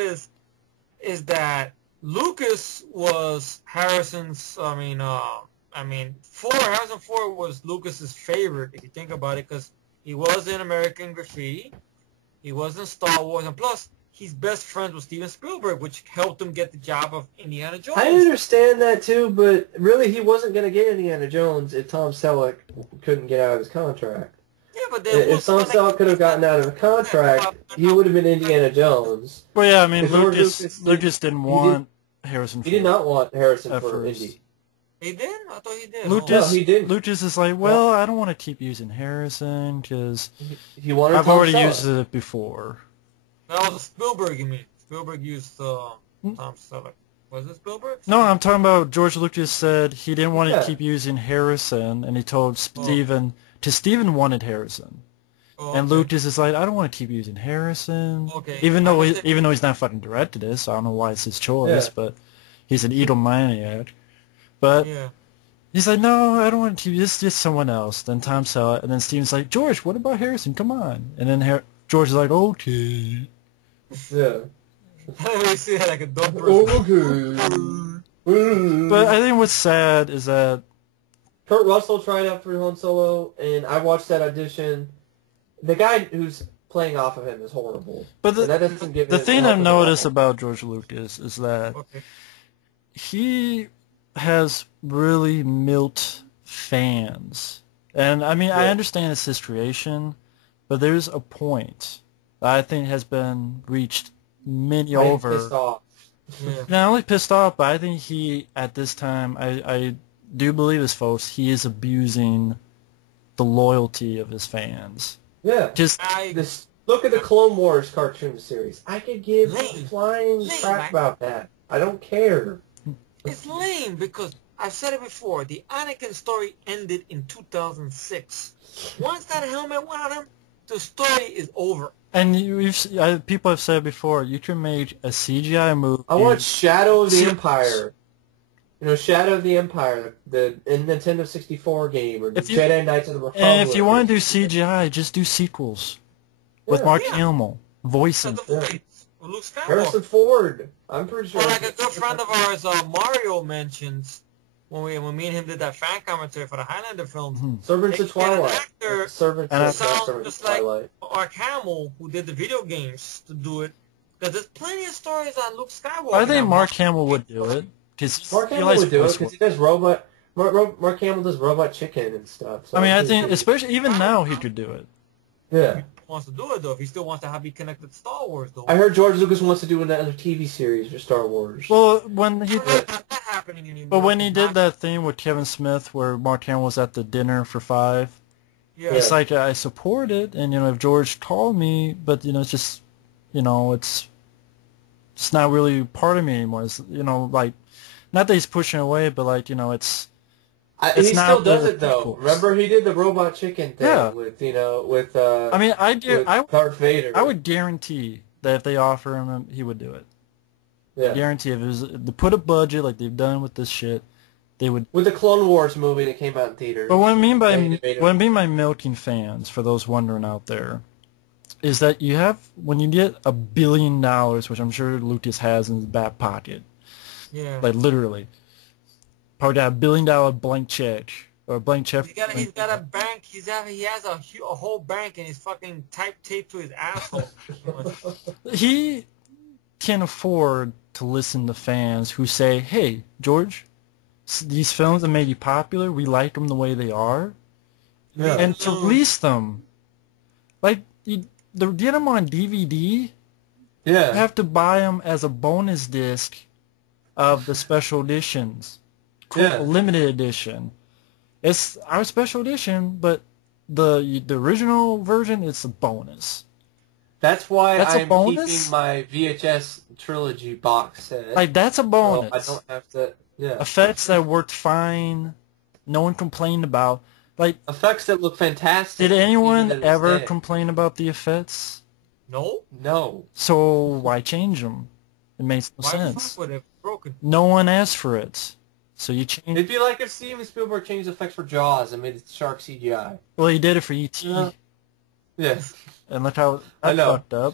is that Lucas was Harrison's. Harrison Ford was Lucas's favorite, if you think about it, because he was in American Graffiti, he was in Star Wars, and plus he's best friends with Steven Spielberg, which helped him get the job of Indiana Jones. I understand that too, but really he wasn't going to get Indiana Jones if Tom Selleck couldn't get out of his contract. Yeah, but then if Tom Selleck could have gotten out of the contract, he would have been Indiana Jones. Well, yeah, I mean, Lucas didn't want Harrison Ford. He did not want Harrison for Indy. He did? I thought he did. No, he didn't. Lucas is like, well, I don't want to keep using Harrison because I've already used it before. That was Spielberg, you mean? Spielberg used Tom Selleck. Was it Spielberg? No, I'm talking about George Lucas said he didn't want to keep using Harrison, and he told Steven, Steven wanted Harrison. Oh, And okay. Lucas is like, I don't want to keep using Harrison. Okay. Even though he's not fucking directed it, so I don't know why it's his choice, but he's an egomaniac. But Yeah. he's like, no, I don't want to keep this. Just someone else. Then Tom Selleck, and then Steven's like, George, what about Harrison? Come on. And then George is like, okay. Yeah. I don't really see that like a dumb person. Okay. But I think what's sad is that Kurt Russell tried out for Han Solo, and I watched that audition. The guy who's playing off of him is horrible. But that doesn't give the it thing help I've at all. noticed about George Lucas is that he has really milked fans. And, I mean, I understand it's his creation, but there's a point that I think has been reached many over. Pissed off. Yeah. Not only pissed off, but I think he, at this time, I do believe this, folks, he is abusing the loyalty of his fans. Yeah. Just look at the Clone Wars cartoon series. I could give a Lame. flying crap about that. I don't care. It's lame because I've said it before. The Anakin story ended in 2006. Once that helmet went on him, the story is over. And people have said before, you can make a CGI movie. I want Shadow of the Empire. You know, Shadow of the Empire, the Nintendo 64 game, or Jedi Knights of the Republic. And if you want to do CGI, just do sequels with Mark Hamill voicing. Luke Skywalker. Harrison Ford. I'm pretty sure. Or like a good friend of ours, Mario, mentions when me and him did that fan commentary for the Highlander films. Servants of Twilight. An actor Servants just like Twilight. Mark Hamill, who did the video games, to do it. Because there's plenty of stories on Luke Skywalker. I think Mark Hamill would do it. Mark Hamill would do it because he does robot. Mark Hamill does Robot Chicken and stuff. So I mean, I think especially even now he could do it. Yeah. He wants to do it though. If he still wants to be connected to Star Wars though. I heard George Lucas wants to do another TV series for Star Wars. Well, when he did, not happening anymore. but when he did that thing with Kevin Smith, where Mark Hamill was at the dinner for 5, it's like I support it, and if George called me, but it's just, it's not really part of me anymore. It's like, not that he's pushing away, but like it's. He still does it though. Remember, he did the Robot Chicken thing with I mean, Darth Vader. I would guarantee that if they offer him, he would do it. Yeah. I guarantee if it was to put a budget like they've done with this shit, they would. With the Clone Wars movie that came out in theaters. But what I mean by milking fans, for those wondering out there, is that when you get $1 billion, which I'm sure Lucas has in his back pocket, like literally. Probably got $1 billion blank check or a blank check. He's got a bank. He has a whole bank, and he's fucking taped to his asshole. He can afford to listen to fans who say, "Hey, George, these films that made you popular, we like them the way they are, and to release them, like get them on DVD. You have to buy them as a bonus disc of the special editions." Limited edition. It's our special edition, but the original version, it's a bonus. That's why I'm keeping my VHS trilogy box set. Like, that's a bonus. So I don't have to. Yeah. Effects that worked fine. No one complained about. Like effects that look fantastic. Did anyone ever complain about the effects? No. No. So why change them? It makes no sense. No one asked for it. So you change. It'd be like if Steven Spielberg changed effects for Jaws and made it shark CGI. Well, he did it for E.T. Yeah. And look how that fucked up.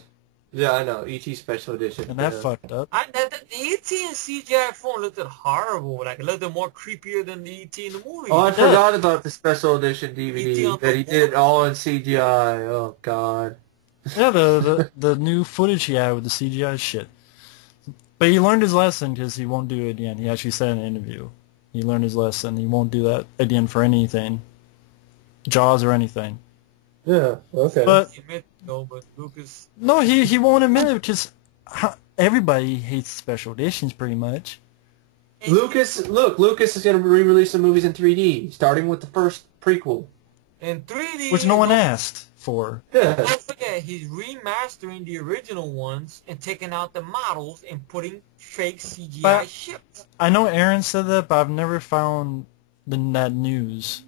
Yeah, I know. E.T. Special Edition. And that fucked up. The E.T. and CGI form looked horrible. Like, it looked more creepier than the E.T. in the movie. Oh, I forgot about the Special Edition DVD that he did all in CGI. Oh, God. Yeah, the new footage he had with the CGI shit. But he learned his lesson because he won't do it again. He actually said in an interview. He learned his lesson. He won't do that again for anything. Jaws or anything. Yeah, okay. But Lucas... No, he won't admit it because everybody hates special editions pretty much. Lucas is going to re-release the movies in 3D, starting with the first prequel. In 3D... Which no one asked for. Yeah. Don't forget, he's remastering the original ones and taking out the models and putting fake CGI ships. I know Aaron said that, but I've never found that news.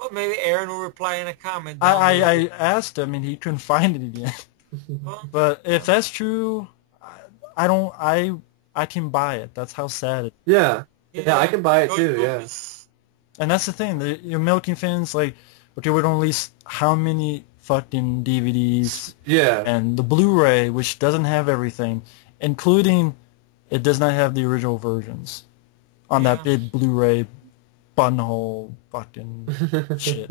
Well, maybe Aaron will reply in a comment. I asked him, and he couldn't find it again. But if that's true, I can buy it. That's how sad it is. Yeah, I can buy it too. Yeah. And that's the thing. You're milking fans like, okay, we don't release how many fucking DVDs. Yeah. And the Blu-ray, which doesn't have everything, including it does not have the original versions on that big Blu-ray bunhole fucking shit.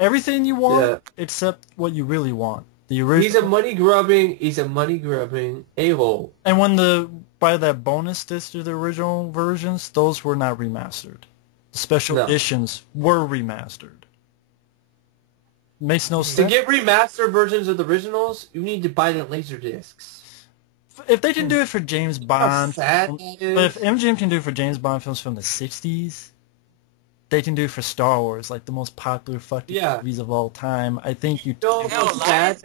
Everything you want except what you really want. The original. He's a money grubbing a-hole. And when by that bonus disc to the original versions, those were not remastered. The special editions were remastered. Makes no sense. To get remastered versions of the originals, you need to buy the laser discs. If they can do it for James Bond, but if MGM can do it for James Bond films from the 60s, they can do it for Star Wars, like the most popular fucking movies of all time. I think you... That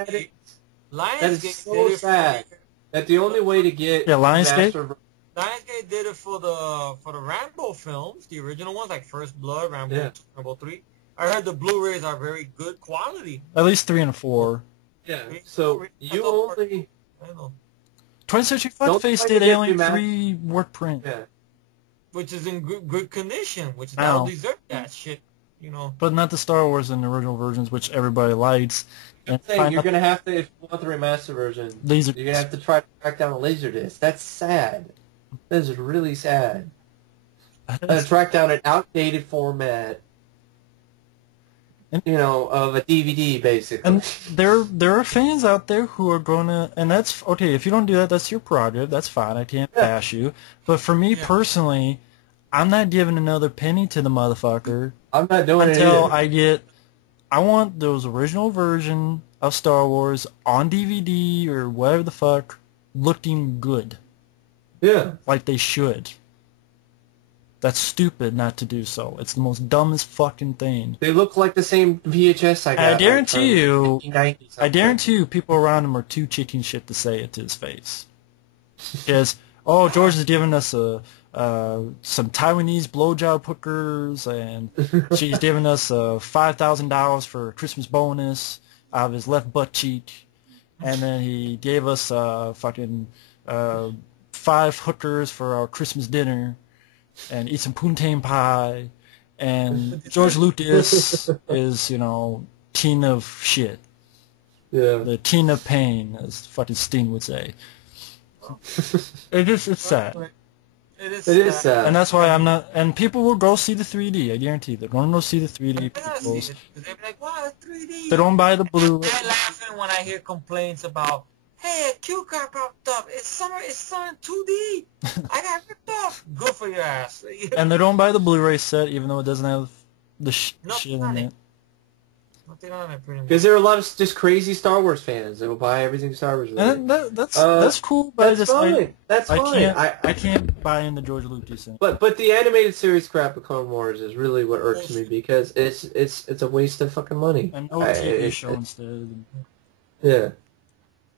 is so sad. That the only way to get Lionsgate did it for the Rambo films, the original ones, like First Blood, Rambo 2, Rambo 3. I heard the Blu-rays are very good quality. At least 3 and 4. Yeah, so you only... I know. 20th Century Fox did Alien 3 work print. Yeah. Which is in good condition, which now deserve that shit, you know. But not the Star Wars and the original versions, which everybody likes. You're going to have to, if you want the remastered version, you're going to have to try to track down a Laserdisc. That's sad. That is really sad. Track down an outdated format, of a DVD, basically. And there are fans out there who are going to, and that's, okay, if you don't do that, that's your prerogative, that's fine, I can't bash you. But for me personally, I'm not giving another penny to the motherfucker. I'm not doing it until either. I want those original version of Star Wars on DVD or whatever the fuck, looking good. Yeah. Like they should. That's stupid not to do so. It's the most dumbest fucking thing. They look like the same VHS I got. I guarantee you people around him are too chicken shit to say it to his face. Because, George is giving us some Taiwanese blowjob hookers, and she's giving us $5,000 for a Christmas bonus out of his left butt cheek, and then he gave us fucking 5 hookers for our Christmas dinner, and eat some poontang pie, and George Lucas is, teen of shit. Yeah. The teen of pain, as fucking Sting would say. It's sad. It is sad. And that's why I'm not, and people will go see the 3D, I guarantee. They're going to go see the 3D. They'll be like, wow, 3D. They don't buy the Blu-ray. I'm laughing when I hear complaints about, hey, a cue card popped up. It's 2D. I got ripped off. Good for your ass. And they don't buy the Blu-ray set, even though it doesn't have the shit in it. Nothing on it, pretty much. Because there are a lot of just crazy Star Wars fans that will buy everything Star Wars related. And that's cool, but that's fine. That's fine. I can't buy into George Lucas. But the animated series crap of Clone Wars is really what irks me, because it's a waste of fucking money. And no TV show instead. Yeah.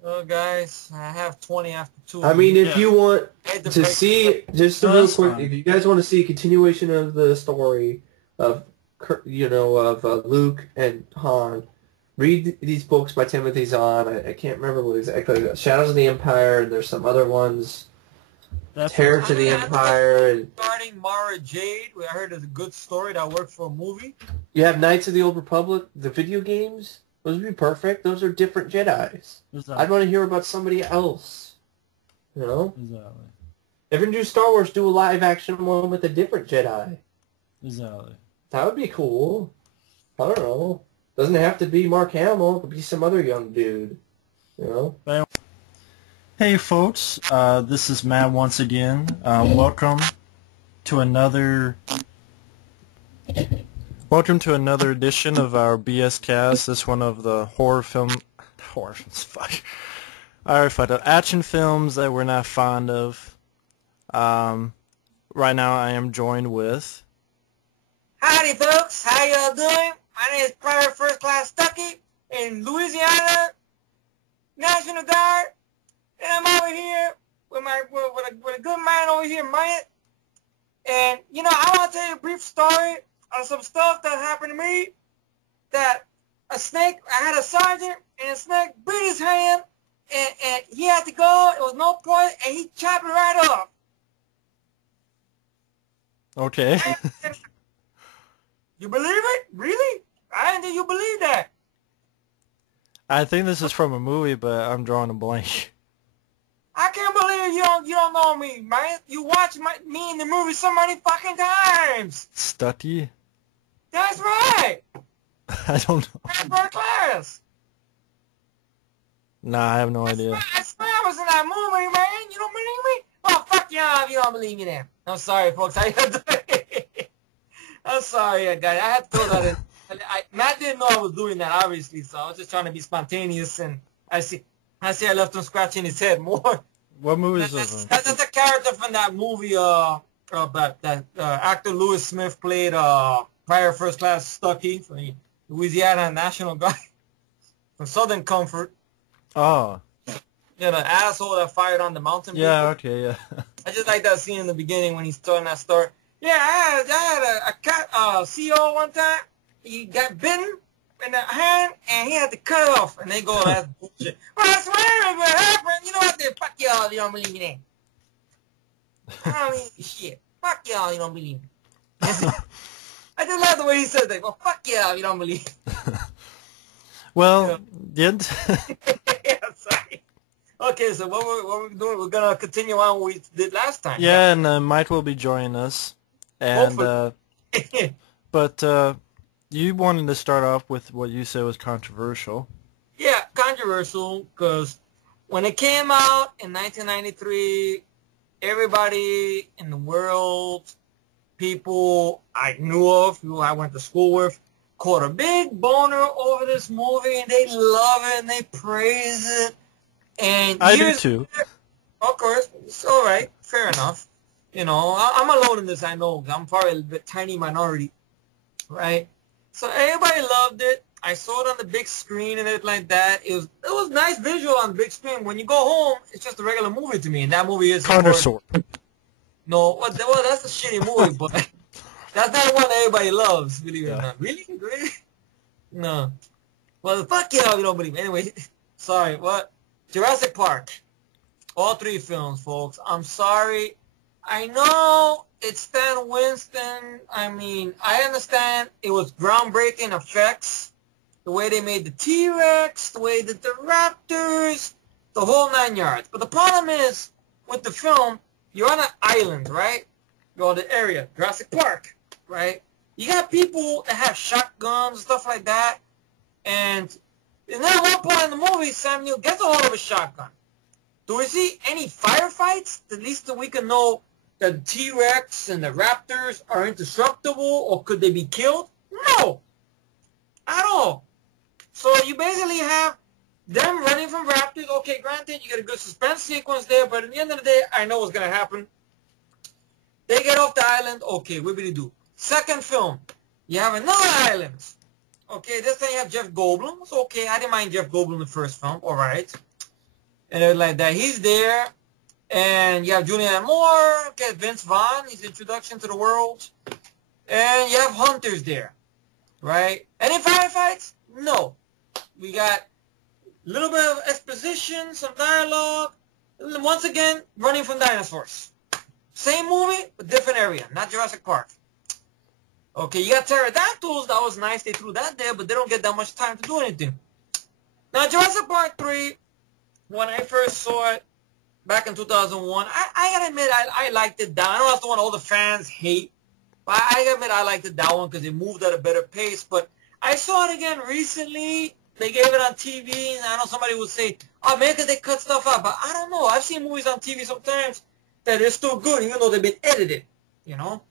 Well, guys, I have 20 after 2. I mean, if you want to see, just real quick, if you guys want to see a continuation of the story of, Luke and Han, read these books by Timothy Zahn. I can't remember what exactly. Shadows of the Empire, and there's some other ones. Terror to the Empire. Regarding Mara Jade, I heard it's a good story that worked for a movie. You have Knights of the Old Republic, the video games. Those would be perfect. Those are different Jedis. Exactly. I'd want to hear about somebody else. Exactly. If you do Star Wars, do a live-action one with a different Jedi. Exactly. That would be cool. I don't know. Doesn't have to be Mark Hamill. It could be some other young dude. Hey, folks. This is Matt once again. Welcome to another edition of our BS Cast. This one of the horror films, fuck. Action films that we're not fond of. Right now I am joined with... Howdy, folks. How y'all doing? My name is Private First Class Stucky in Louisiana National Guard, and I'm over here with a good man over here, Myatt. And I want to tell you a brief story some stuff that happened to me. That a snake, I had a sergeant, and a snake bit his hand, and he had to go. It was no point, and he chopped it right off. Okay. You believe it? Really? I didn't think you believe that. I think this is from a movie, but I'm drawing a blank. I can't believe you don't know me, man. You watch me in the movie so many fucking times. Stutty? That's right. I don't know. First class. Nah, I have no idea. I swear I was in that movie, man. You don't believe me? Oh, fuck y'all if you don't believe me then. I'm sorry, folks. I'm sorry, guys. I had to throw that in. Matt didn't know I was doing that, obviously, so I was just trying to be spontaneous, and I see I left him scratching his head more. What movie is this? That's a character from that movie, that actor Lewis Smith played, Prior First Class Stucky from the Louisiana National Guard from Southern Comfort. Oh. Yeah, the asshole that fired on the mountain. Yeah, people. Okay, yeah. I just like that scene in the beginning when he's telling that story. Yeah, I had a cat, CO one time. He got bitten in the hand, and he had to cut it off. And they go, that's bullshit. Well, I swear it happened. You know what? Fuck y'all if you don't believe me that. I don't believe shit. Fuck y'all if you don't believe me. I just love the way he said that. Well, fuck y'all if you don't believe me. Well, yeah, sorry. Okay, so what we're doing, we're going to continue on what we did last time. Yeah, and Mike will be joining us. And but you wanted to start off with what you said was controversial. Yeah, controversial, because when it came out in 1993, everybody in the world, people I knew of, who I went to school with, caught a big boner over this movie, and they love it, and they praise it. And I do too. Later, of course, it's all right, fair enough. You know, I'm alone in this, I know. I'm probably a bit tiny minority, right? So everybody loved it. I saw it on the big screen and everything like that. It was nice visual on the big screen. When you go home, it's just a regular movie to me, and that movie is Connoisseur. No, well, that's a shitty movie, but that's not one everybody loves, believe it or not. Really? No. Well, fuck you if you don't believe me. Anyway, sorry, what? Jurassic Park. All three films, folks. I'm sorry. I know it's Stan Winston. I mean, I understand it was groundbreaking effects. The way they made the T-Rex, the way that the Raptors, the whole 9 yards. But the problem is, with the film, you're on an island, right? You're on the area, Jurassic Park, right? You got people that have shotguns and stuff like that. And then at one point in the movie, Samuel gets a hold of a shotgun. Do we see any firefights? At least that we can know that the T-Rex and the Raptors are indestructible, or could they be killed? No. At all. So you basically have them running from Raptors. Okay, granted, you get a good suspense sequence there, but at the end of the day, I know what's going to happen. They get off the island. Okay, what do we do? Second film, you have another island. Okay, this time you have Jeff Goldblum. It's okay, I didn't mind Jeff Goldblum in the first film. All right. And everything like that. He's there. And you have Julianne Moore. Okay, Vince Vaughn, his introduction to the world. And you have hunters there. Right? Any firefights? No. We got a little bit of exposition, some dialogue. Once again, running from dinosaurs. Same movie, but different area. Not Jurassic Park. Okay, you got pterodactyls. That was nice. They threw that there, but they don't get that much time to do anything. Now, Jurassic Park 3, when I first saw it back in 2001, I gotta admit, I liked it down. I know that's the one all the fans hate. But I gotta admit, I liked it that one because it moved at a better pace. But I saw it again recently. They gave it on TV, and I know somebody would say, oh, man, because they cut stuff out. But I don't know. I've seen movies on TV sometimes that are still good, even though they've been edited, you know?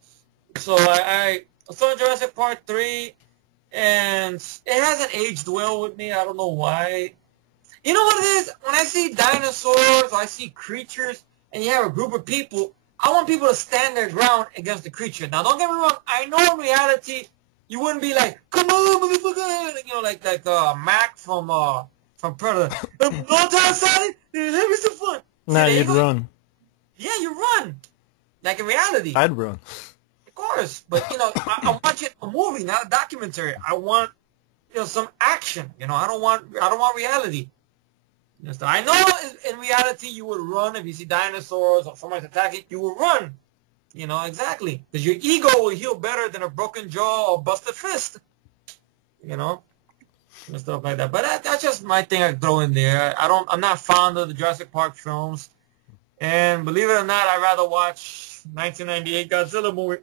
So I saw Jurassic Park 3, and it hasn't aged well with me. I don't know why. You know what it is? When I see dinosaurs, or I see creatures, and you have a group of people, I want people to stand their ground against the creature. Now, don't get me wrong. I know in reality, you wouldn't be like, come on, motherfucker, you know, like Mac from Predator. Long time, Sally. Have me some fun. Nah, you'd run. Yeah, you run. Like in reality. I'd run. Of course. course. But, I'm watching a movie, not a documentary. I want, some action. I don't want reality. So I know in reality you would run if you see dinosaurs or somebody's attacking. You will run. Exactly. Because your ego will heal better than a broken jaw or busted fist. And stuff like that. But that's just my thing I throw in there. I'm not fond of the Jurassic Park films. And believe it or not, I'd rather watch 1998 Godzilla movie.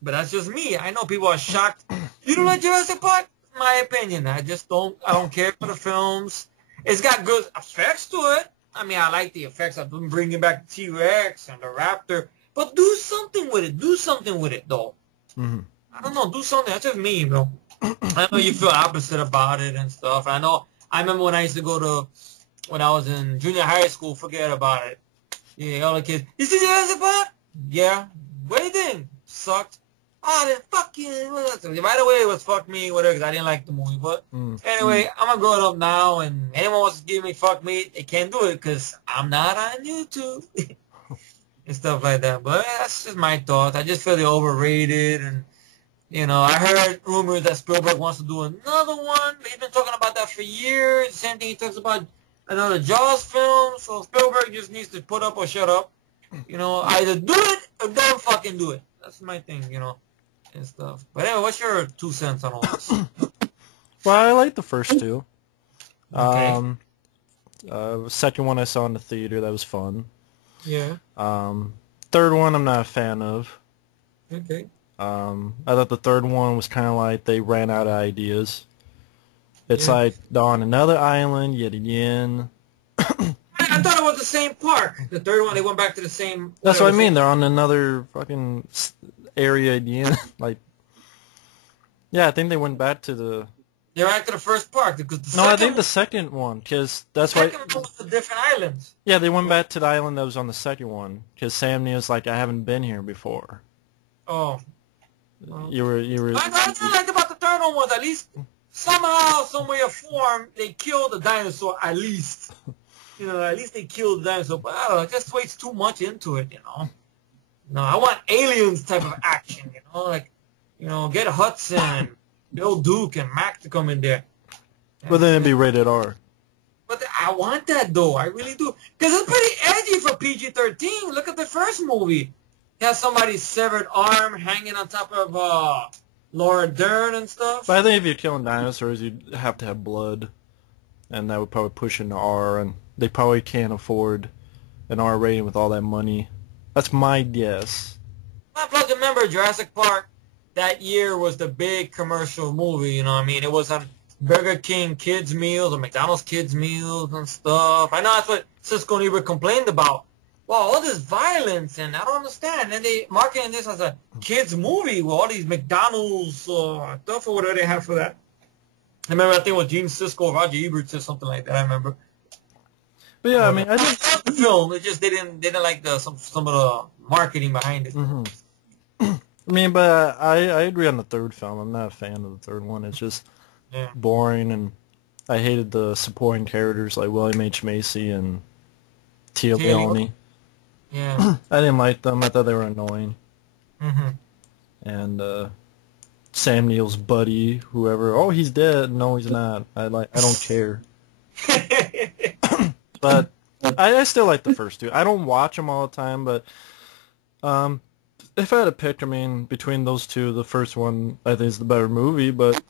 But that's just me. I know people are shocked. You don't like Jurassic Park? My opinion. I don't care for the films. It's got good effects to it. I mean, I like the effects of them bringing back the T-Rex and the Raptor. But do something with it. Do something with it, though. Mm-hmm. I don't know. Do something. That's just me, bro. I know you feel opposite about it and stuff. I remember when I used to when I was in junior high school, forget about it. Yeah, all the kids, you see Jurassic Park? Yeah. What do you think? Sucked. Then fuck you. Right away it was fuck me, whatever, because I didn't like the movie. But anyway, I'm a grown up now, and anyone wants to give me fuck me, they can't do it, because I'm not on YouTube. And stuff like that. But that's just my thoughts. I just feel they're overrated, and I heard rumors that Spielberg wants to do another one. He's been talking about that for years. Same thing he talks about another Jaws film. So Spielberg just needs to put up or shut up. Either do it or don't fucking do it. That's my thing, and stuff. But anyway, what's your 2 cents on all this? Well, I like the first two. Okay. Second one I saw in the theater. That was fun. Yeah. Third one I'm not a fan of. Okay. I thought the third one was kind of like they ran out of ideas. It's like they're on another island yet again. I thought it was the same park. The third one, they went back to the same... That's what I mean. They're on another fucking area again. I think they went back to the... They're back to the first park. Because I think the second one, because that's why... The second one was the different islands. Yeah, they went back to the island that was on the second one, because Sam Neill's like, I haven't been here before. Oh. You were. What I like about the third one was at least somehow, some way or form, they killed the dinosaur. At least, at least they killed the dinosaur. But I don't know, it just waits too much into it. No, I want aliens type of action. Get Hudson, Bill Duke, and Mac to come in there. But then it'd be rated R. But I want that though. I really do, because it's pretty edgy for PG-13. Look at the first movie. Has somebody's severed arm hanging on top of Laura Dern and stuff. But I think if you're killing dinosaurs, you'd have to have blood, and that would probably push into R, and they probably can't afford an R rating with all that money. That's my guess. Plus, remember, Jurassic Park that year was the big commercial movie, It was on Burger King kids' meals or McDonald's kids' meals and stuff. I know that's what Cisco and Ebert complained about. Wow, all this violence, and I don't understand. And they marketing this as a kids movie with all these McDonald's stuff or whatever they have for that. I remember, I think it was Gene Siskel or Roger Ebert said something like that. I remember. But yeah, I just the film. It just they didn't like some of the marketing behind it. Mm-hmm. But I agree on the third film. I'm not a fan of the third one. It's just boring, and I hated the supporting characters like William H. Macy and Tia Leone. Yeah. I didn't like them. I thought they were annoying. Mm-hmm. And Sam Neill's buddy, whoever. Oh, he's dead. No, he's not. I don't care. But I still like the first two. I don't watch them all the time, but if I had to pick, between those two, the first one I think is the better movie. But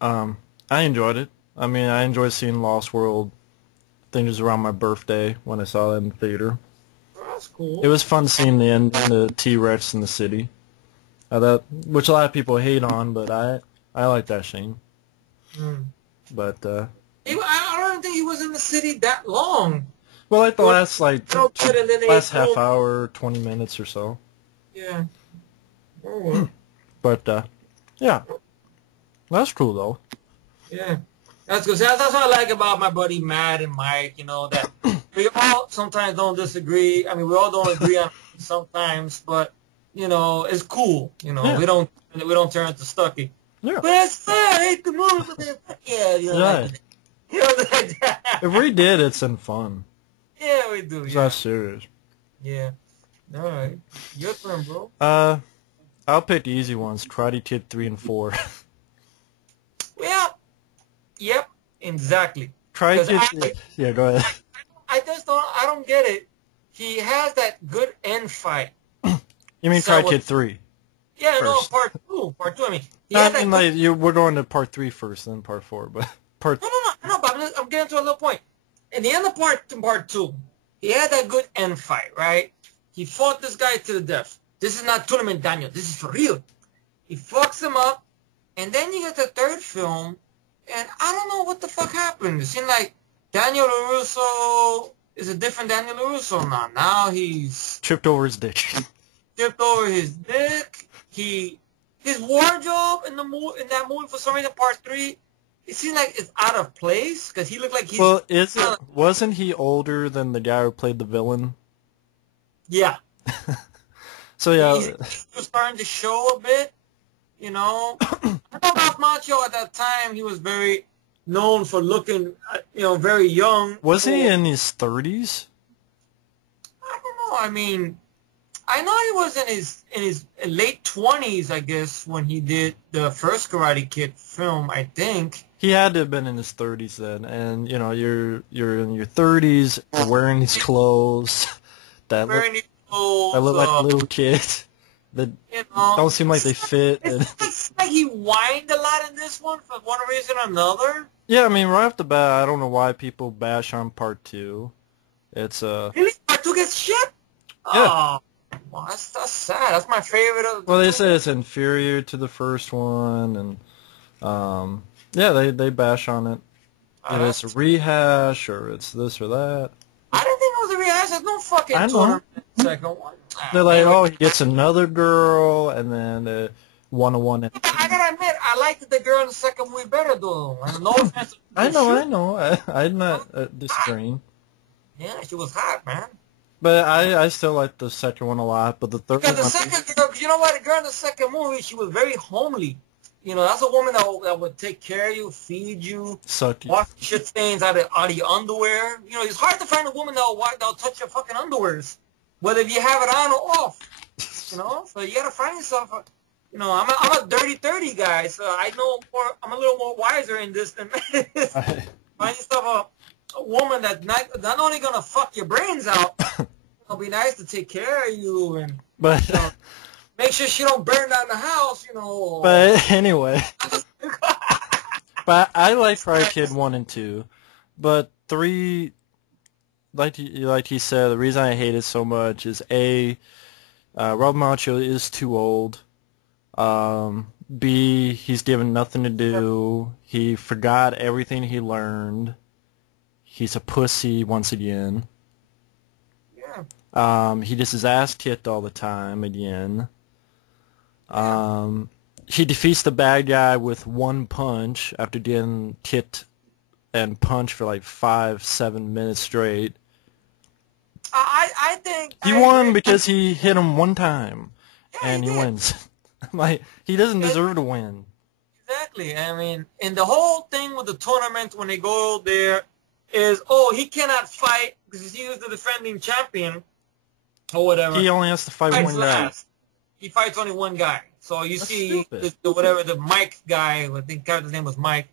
I enjoyed it. I enjoyed seeing Lost World. I think it was around my birthday when I saw that in the theater. That's cool. It was fun seeing the T-Rex in the city. Which a lot of people hate on, but I like that scene. But I don't think he was in the city that long. Well, like the last half hour, 20 minutes or so. Yeah. Oh. But yeah, that's cool though. Yeah. That's good. That's what I like about my buddy Matt and Mike, that we all sometimes don't disagree. We all don't agree on sometimes, but, it's cool. Yeah. We don't turn into Stucky. Yeah. But it's fun. I hate the movie, but then, like that. If we did, it's in fun. Yeah, we do. It's not serious. Yeah. All right. Your turn, bro. I'll pick the easy ones. Karate Kid 3 and 4. Well, yep, exactly. Karate Kid. Yeah, go ahead. I don't get it. He has that good end fight. You mean Karate Kid 3? Yeah, first. no, part two. I mean, we're going to part 3 first, then part 4, but part. No, but I'm getting to a little point. In the end of part 2, he had that good end fight, right? He fought this guy to the death. This is not tournament, Daniel. This is for real. He fucks him up, and then you get the third film, and I don't know what the fuck happened. It seemed like Daniel LaRusso is a different Daniel LaRusso now. Now he's tripped over his dick. Tripped over his dick. His wardrobe in that movie for some reason, part 3, it seems like it's out of place because he looked like he's. Well, wasn't he older than the guy who played the villain? Yeah. So yeah, he was starting to show a bit. You know, I know Ralph Macchio at that time. He was very known for looking, very young. Wasn't he in his 30s? I don't know. I mean, I know he was in his late 20s, I guess, when he did the first Karate Kid film, I think. He had to have been in his 30s then, and you're in your 30s, you're wearing these clothes that look like little kids that don't seem like they fit. It's like he whined a lot in this one for one reason or another. Yeah, I mean, right off the bat, I don't know why people bash on part 2. It's Really? Part 2 gets shit? Yeah. Oh. Well, that's sad. That's my favorite of the Well, they say it's inferior to the first one, and yeah, they bash on it. Either it's a rehash or it's this or that. I didn't think it was a rehash. There's no fucking tournament second one. They're like, oh, he gets another girl, and then one-on-one. I gotta admit, I liked the girl in the second movie better, though. No offense. I know. I'm not disagreeing. Yeah, she was hot, man. But I still like the second one a lot, but the third one... Because the second girl, you know what, the girl in the second movie, she was very homely. That's a woman that would take care of you, feed you, wash shit stains out of your underwear. It's hard to find a woman that'll touch your fucking underwears, whether if you have it on or off. So you gotta find yourself I'm a dirty 30 guy, so I know more. I'm a little more wiser in this than find yourself a woman that's not only gonna fuck your brains out. It'll be nice to take care of you and make sure she don't burn down the house, But anyway, but I like Karate Kid 1 and 2, but 3, like he said, the reason I hate it so much is Rob Macchio is too old. B, he's given nothing to do. He forgot everything he learned. He's a pussy once again. He gets his ass kicked all the time again. He defeats the bad guy with one punch after getting kicked and punched for like 5-7 minutes straight. I think he won because he hit him one time, and he wins. Like, he doesn't deserve to win. Exactly. I mean, and the whole thing with the tournament when they go there is, he cannot fight because he was the defending champion or whatever. He only has to fight one guy. He fights only one guy. So you see the Mike guy, I think his name was Mike,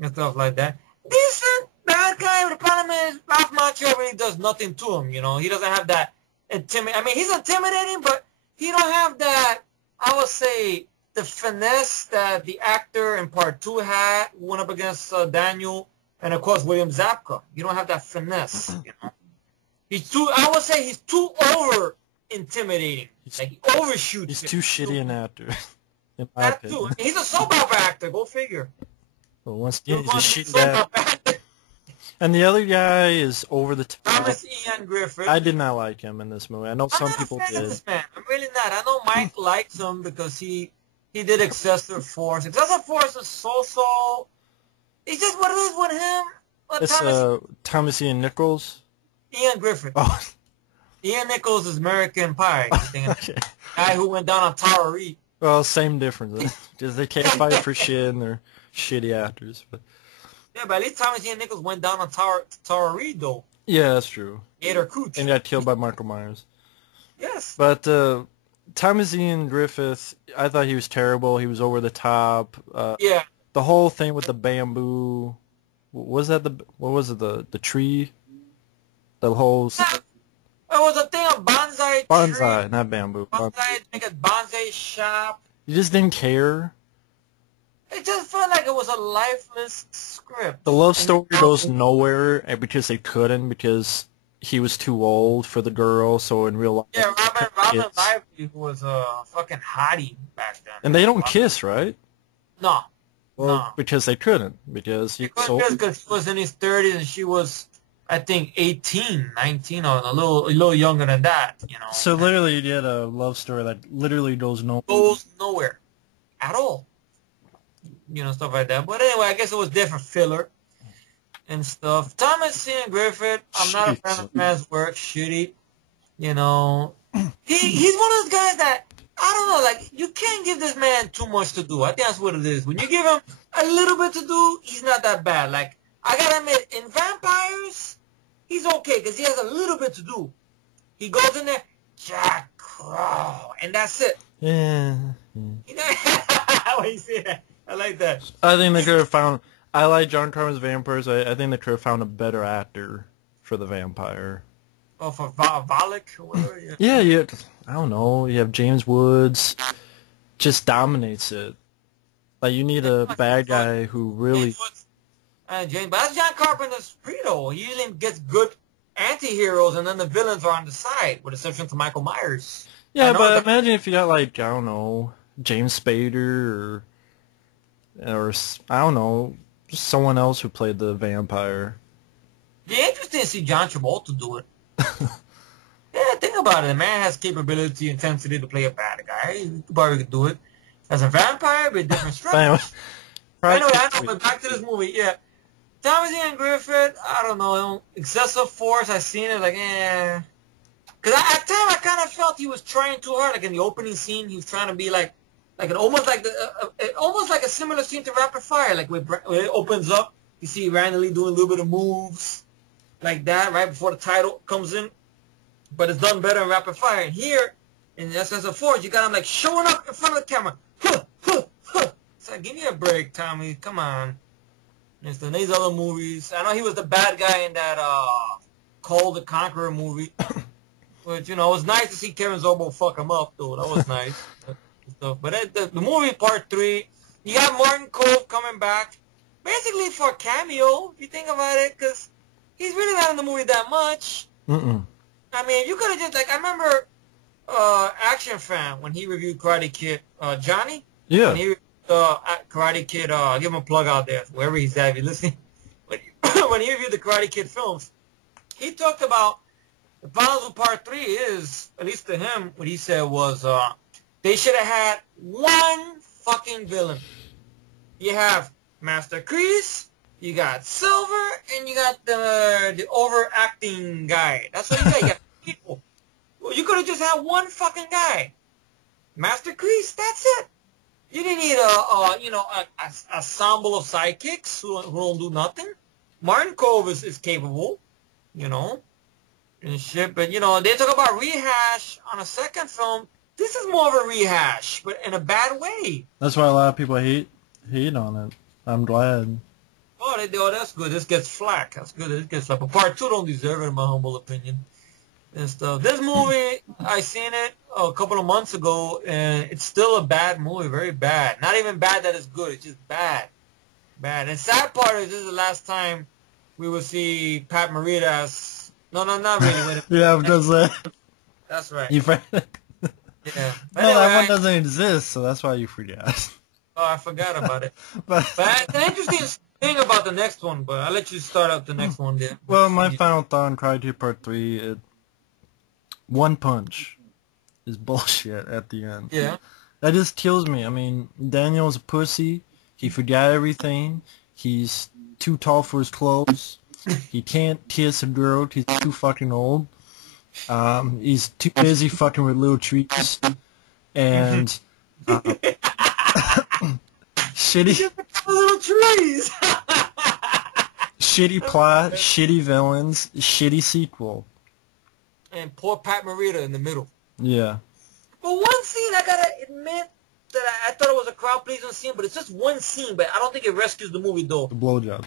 and stuff like that. Decent bad guy, but the problem is Ralph Macchio really does nothing to him, He doesn't have that I mean, he's intimidating, but he don't have that, I would say, the finesse that the actor in part 2 had, went up against Daniel, and of course William Zabka. You don't have that finesse, I would say he's too over intimidating. He overshoots. He's too shitty an actor. That too. He's a soap opera actor. Go figure. Well, once again, he's a shitty actor. And the other guy is over the top. Thomas Ian Griffith. I did not like him in this movie. I know some people did. This man. I'm really not. I know Mike likes him because he did Excessive Force. Excessive Force is so. It's just what it is with him. It's Thomas Ian Nichols. Ian Griffith. Oh. Ian Nichols is American Pie. Okay. Guy who went down on Tower Reed. Well, same difference. Because they can't fight for shit and they're shitty actors. But. Yeah, but at least Thomas Ian Nichols went down on Tower Reed, though. Yeah, that's true. Gator Cooch. And got killed by Michael Myers. Yes. But Thomas Ian Griffith, I thought he was terrible. He was over the top. Yeah. The whole thing with the bamboo. Was that what was it? The tree? The whole... It was a thing of bonsai Bonsai, tree. not bamboo. Bonsai, make a bonsai shop. You just didn't care? It just felt like it was a lifeless script. The love story goes nowhere because they couldn't, because he was too old for the girl, so in real life... Yeah, Robin Lively was a fucking hottie back then. And they don't kiss, right? No. Well, no. because they couldn't, because he was old. Because he was in his 30s and she was, I think, 18, 19, or a little younger than that, you know. So literally you did a love story that literally goes nowhere. Goes nowhere. At all. You know, stuff like that. But anyway, I guess it was different filler and stuff. Thomas Ian Griffith, I'm not a fan of the man's work. Shitty. You know. He's one of those guys that, I don't know, like, you can't give this man too much to do. I think that's what it is. When you give him a little bit to do, he's not that bad. Like, I gotta admit, in Vampires, he's okay, because he has a little bit to do. He goes in there, Jack Crow, and that's it. Yeah. You know, when you say that, I like that. I think they could have found... I like John Carpenter's Vampires. I think they could have found a better actor for the vampire. Oh, for Valak or whatever? Yeah, I don't know. You have James Woods. Just dominates it. Like, you need a bad guy who really... James, but that's John Carpenter's Prequel. He usually gets good anti-heroes, and then the villains are on the side, with exception to Michael Myers. Yeah, but imagine if you got, like, I don't know, James Spader, or I don't know, just someone else who played the vampire. Yeah, interesting to see John Travolta do it. Yeah, think about it. The man has capability, intensity to play a bad guy. He probably could do it as a vampire, but different strengths. Anyway, I know, but back to this movie. Yeah, Thomas Ian Griffith, I don't know, excessive force. I seen it like, because at times I kind of felt he was trying too hard. Like in the opening scene, he was trying to be like almost like a similar scene to Rapid Fire. Like when it opens up, you see randomly doing a little bit of moves like that right before the title comes in. But it's done better in Rapid Fire. And here, in excessive force, you got him like showing up in front of the camera. It's like, give me a break, Tommy. Come on. And these other movies. I know he was the bad guy in that Cole the Conqueror movie. Which, you know, it was nice to see Kevin Sorbo fuck him up, though. That was nice. But the movie part 3, you got Martin Cove coming back. Basically for a cameo, if you think about it. Because he's really not in the movie that much. I mean, you could have just, like, I remember Action Fan, when he reviewed Karate Kid, Johnny? Yeah. When he reviewed Karate Kid, I'll give him a plug out there, wherever he's at, if you're listening. When he reviewed the Karate Kid films, he talked about the finals of Part 3 is, at least to him, what he said was, they should have had one fucking villain. You have Master Kreese, you got Silver, and you got the overacting guy. That's what you got. You got people. Well, you could have just had one fucking guy. Master Kreese, that's it. You didn't need a ensemble of sidekicks who don't do nothing. Martin Cove is capable, you know, and shit. But, you know, they talk about rehash on a second film. This is more of a rehash, but in a bad way. That's why a lot of people hate on it. I'm glad. Oh, that's good. This gets flack. That's good. This gets flack. But Part 2 don't deserve it, in my humble opinion. And stuff. This movie, I seen it a couple of months ago, and it's still a bad movie. Very bad. Not even bad that it's good. It's just bad. Bad. And sad part is this is the last time we will see Pat Morita as... No, not really. Wait yeah, because... that's right. You forget. Yeah. But anyway, that one doesn't exist, so that's why you forget. Oh, I forgot about it. but it's an interesting thing about the next one, but I'll let you start out the next one there. Well, my final thought on Karate Kid Part 3, one punch is bullshit at the end. Yeah. That just kills me. I mean, Daniel's a pussy. He forgot everything. He's too tall for his clothes. He can't kiss a girl. He's too fucking old. He's too busy fucking with little trees. And shitty little trees. shitty plot, shitty villains, shitty sequel. And poor Pat Morita in the middle. Yeah. But one scene, I gotta admit that I thought it was a crowd pleasing scene, but it's just one scene. But I don't think it rescues the movie though. The blowjob.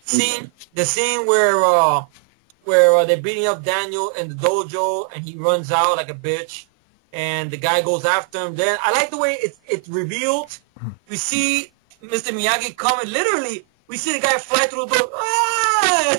The scene where they're beating up Daniel in the dojo, and he runs out like a bitch, and the guy goes after him. Then I like the way it's revealed. We see Mr. Miyagi coming. Literally, we see the guy fly through the door. Ah!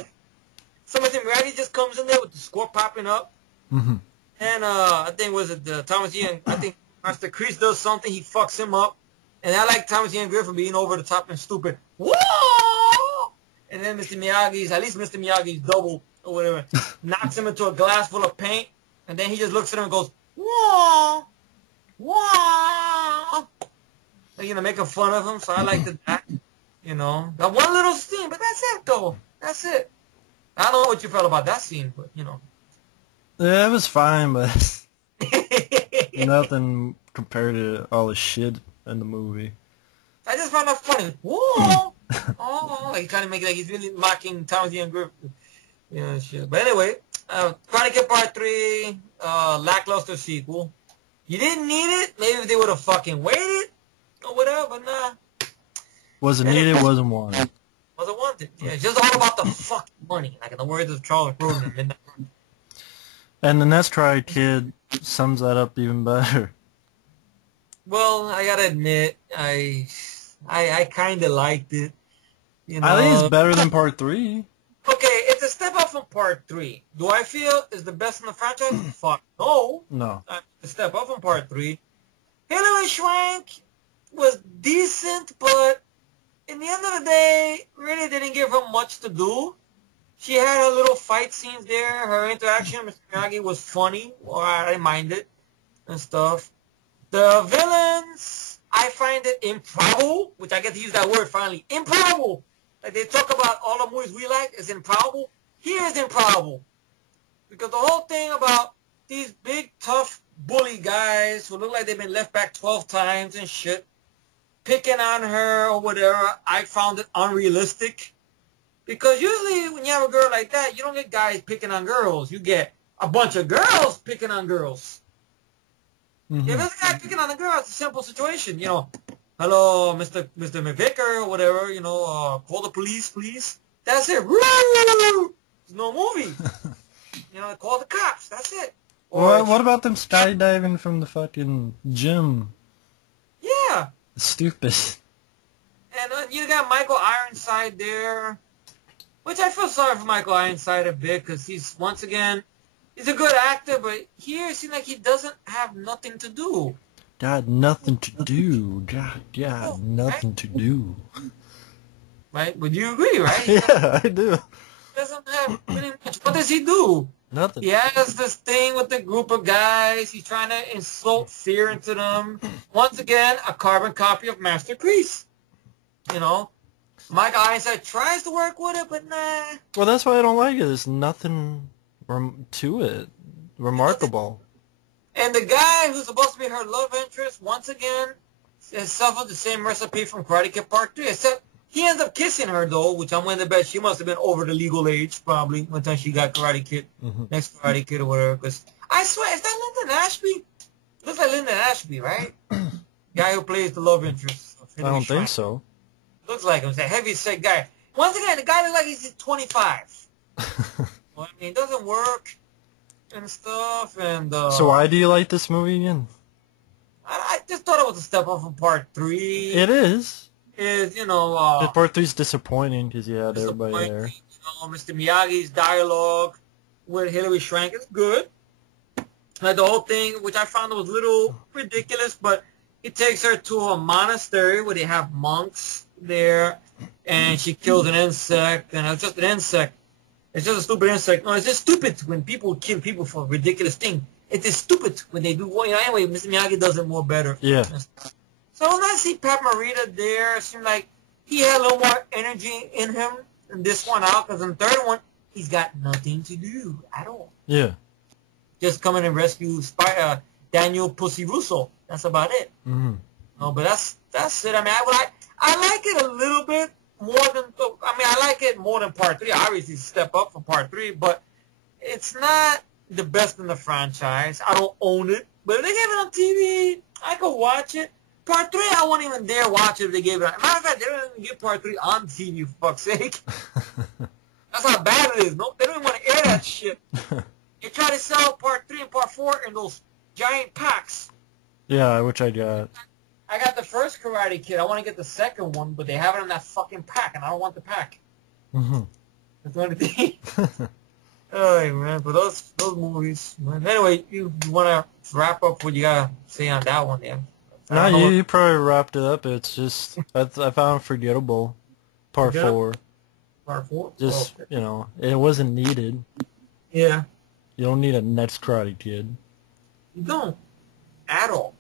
So Mr. Miyagi just comes in there with the score popping up. Mm-hmm. And I think was it Thomas Ian? I think Master Kreese does something. He fucks him up. And I like Thomas Ian Griffin being over the top and stupid. Whoa! And then Mr. Miyagi's double or whatever knocks him into a glass full of paint. And then he just looks at him and goes, whoa, whoa. Like, making fun of him. So I liked that. That one little scene, but that's it though. That's it. I don't know what you felt about that scene, but Yeah, it was fine, but nothing compared to all the shit in the movie. I just found that funny. Whoa! Oh, like trying to make it like he's really mocking Thomas Ian Griffin. Shit. But anyway, Karate Kid Part 3, lackluster sequel. You didn't need it. Maybe if they would have fucking waited or whatever, but nah. Wasn't needed, wasn't wanted. Wasn't wanted. Yeah, it's just all about the fucking money. Like in the words of Charles Grodin. And the next Karate Kid sums that up even better. Well, I gotta admit, I kind of liked it. I think it's better than Part 3. Okay, it's a step up from Part 3. Do I feel it's the best in the franchise? Fuck no. No. A step up from Part 3. Hilary Swank was decent, but in the end of the day, really didn't give her much to do. She had her little fight scenes there. Her interaction with Mr. Miyagi was funny, or I didn't mind it and stuff. The villains, I find it improbable, which I get to use that word finally. Improbable. Like they talk about all the movies we like is improbable. Here is improbable. Because the whole thing about these big, tough, bully guys who look like they've been left back 12 times and shit, picking on her or whatever, I found it unrealistic. Because usually when you have a girl like that, you don't get guys picking on girls. You get a bunch of girls picking on girls. Mm-hmm. If there's a guy picking on a girl, it's a simple situation. Hello, Mr. McVicker or whatever, call the police, please. That's it. There's no movie. Call the cops. That's it. Or what about them skydiving from the fucking gym? Yeah. Stupid. And you got Michael Ironside there, which I feel sorry for Michael Ironside a bit because he's, once again, he's a good actor, but here it seems like he doesn't have nothing to do. God, nothing to do. God, nothing to do. Right? Would you agree, right? Yeah, I do. Doesn't have really much. What does he do? Nothing. He has this thing with the group of guys. He's trying to insult fear into them. Once again, a carbon copy of Master Kreese. Michael Ironside tries to work with it, but nah. Well, that's why I don't like it. There's nothing to it. Remarkable. And the guy who's supposed to be her love interest, once again, has suffered the same recipe from Karate Kid Part 3, except he ends up kissing her, though, which I'm willing to bet she must have been over the legal age, probably, one time she got Karate Kid, next Karate Kid or whatever, because I swear, is that Lyndon Ashby? Looks like Lyndon Ashby, right? Guy who plays the love interest. I don't think so. Looks like him. He's a heavy-set guy. Once again, the guy looks like he's 25. Well, it doesn't work and stuff, and... So why do you like this movie again? I just thought it was a step up from Part 3. It is. Part 3's disappointing because you had everybody there. Mr. Miyagi's dialogue with Hilary Swank is good. Like the whole thing, which I found was a little ridiculous, but he takes her to a monastery where they have monks there, and she kills an insect, and it's just an insect. It's just a stupid insect. No, it's just stupid when people kill people for a ridiculous thing. It's just stupid when they do. Anyway, Mr. Miyagi does it more better. Yeah. So when I see Pat Morita there, it seemed like he had a little more energy in him than this one out, because in the third one, he's got nothing to do at all. Yeah. Just come in and rescue Daniel Pussy Russo. That's about it. Mm-hmm. No, but that's it. I mean, I like it a little bit more than. I like it more than Part 3. Obviously, it's a step up from Part 3, but it's not the best in the franchise. I don't own it. But if they gave it on TV, I could watch it. Part 3, I wouldn't even dare watch it if they gave it on. Matter of fact, they don't even give Part 3 on TV, for fuck's sake. That's how bad it is. No, they don't even want to air that shit. They try to sell Part 3 and Part 4 in those giant packs. Yeah, which I got. I got the first Karate Kid. I want to get the second one, but they have it in that fucking pack, and I don't want the pack. Mm-hmm. That's the only thing. Oh, man, but those movies. Man. Anyway, you want to wrap up what you got to say on that one, yeah? No, you probably wrapped it up. It's just, I found it forgettable. Part 4. Part 4? Just, you know, it wasn't needed. Yeah. You don't need a next Karate Kid. You don't. At all.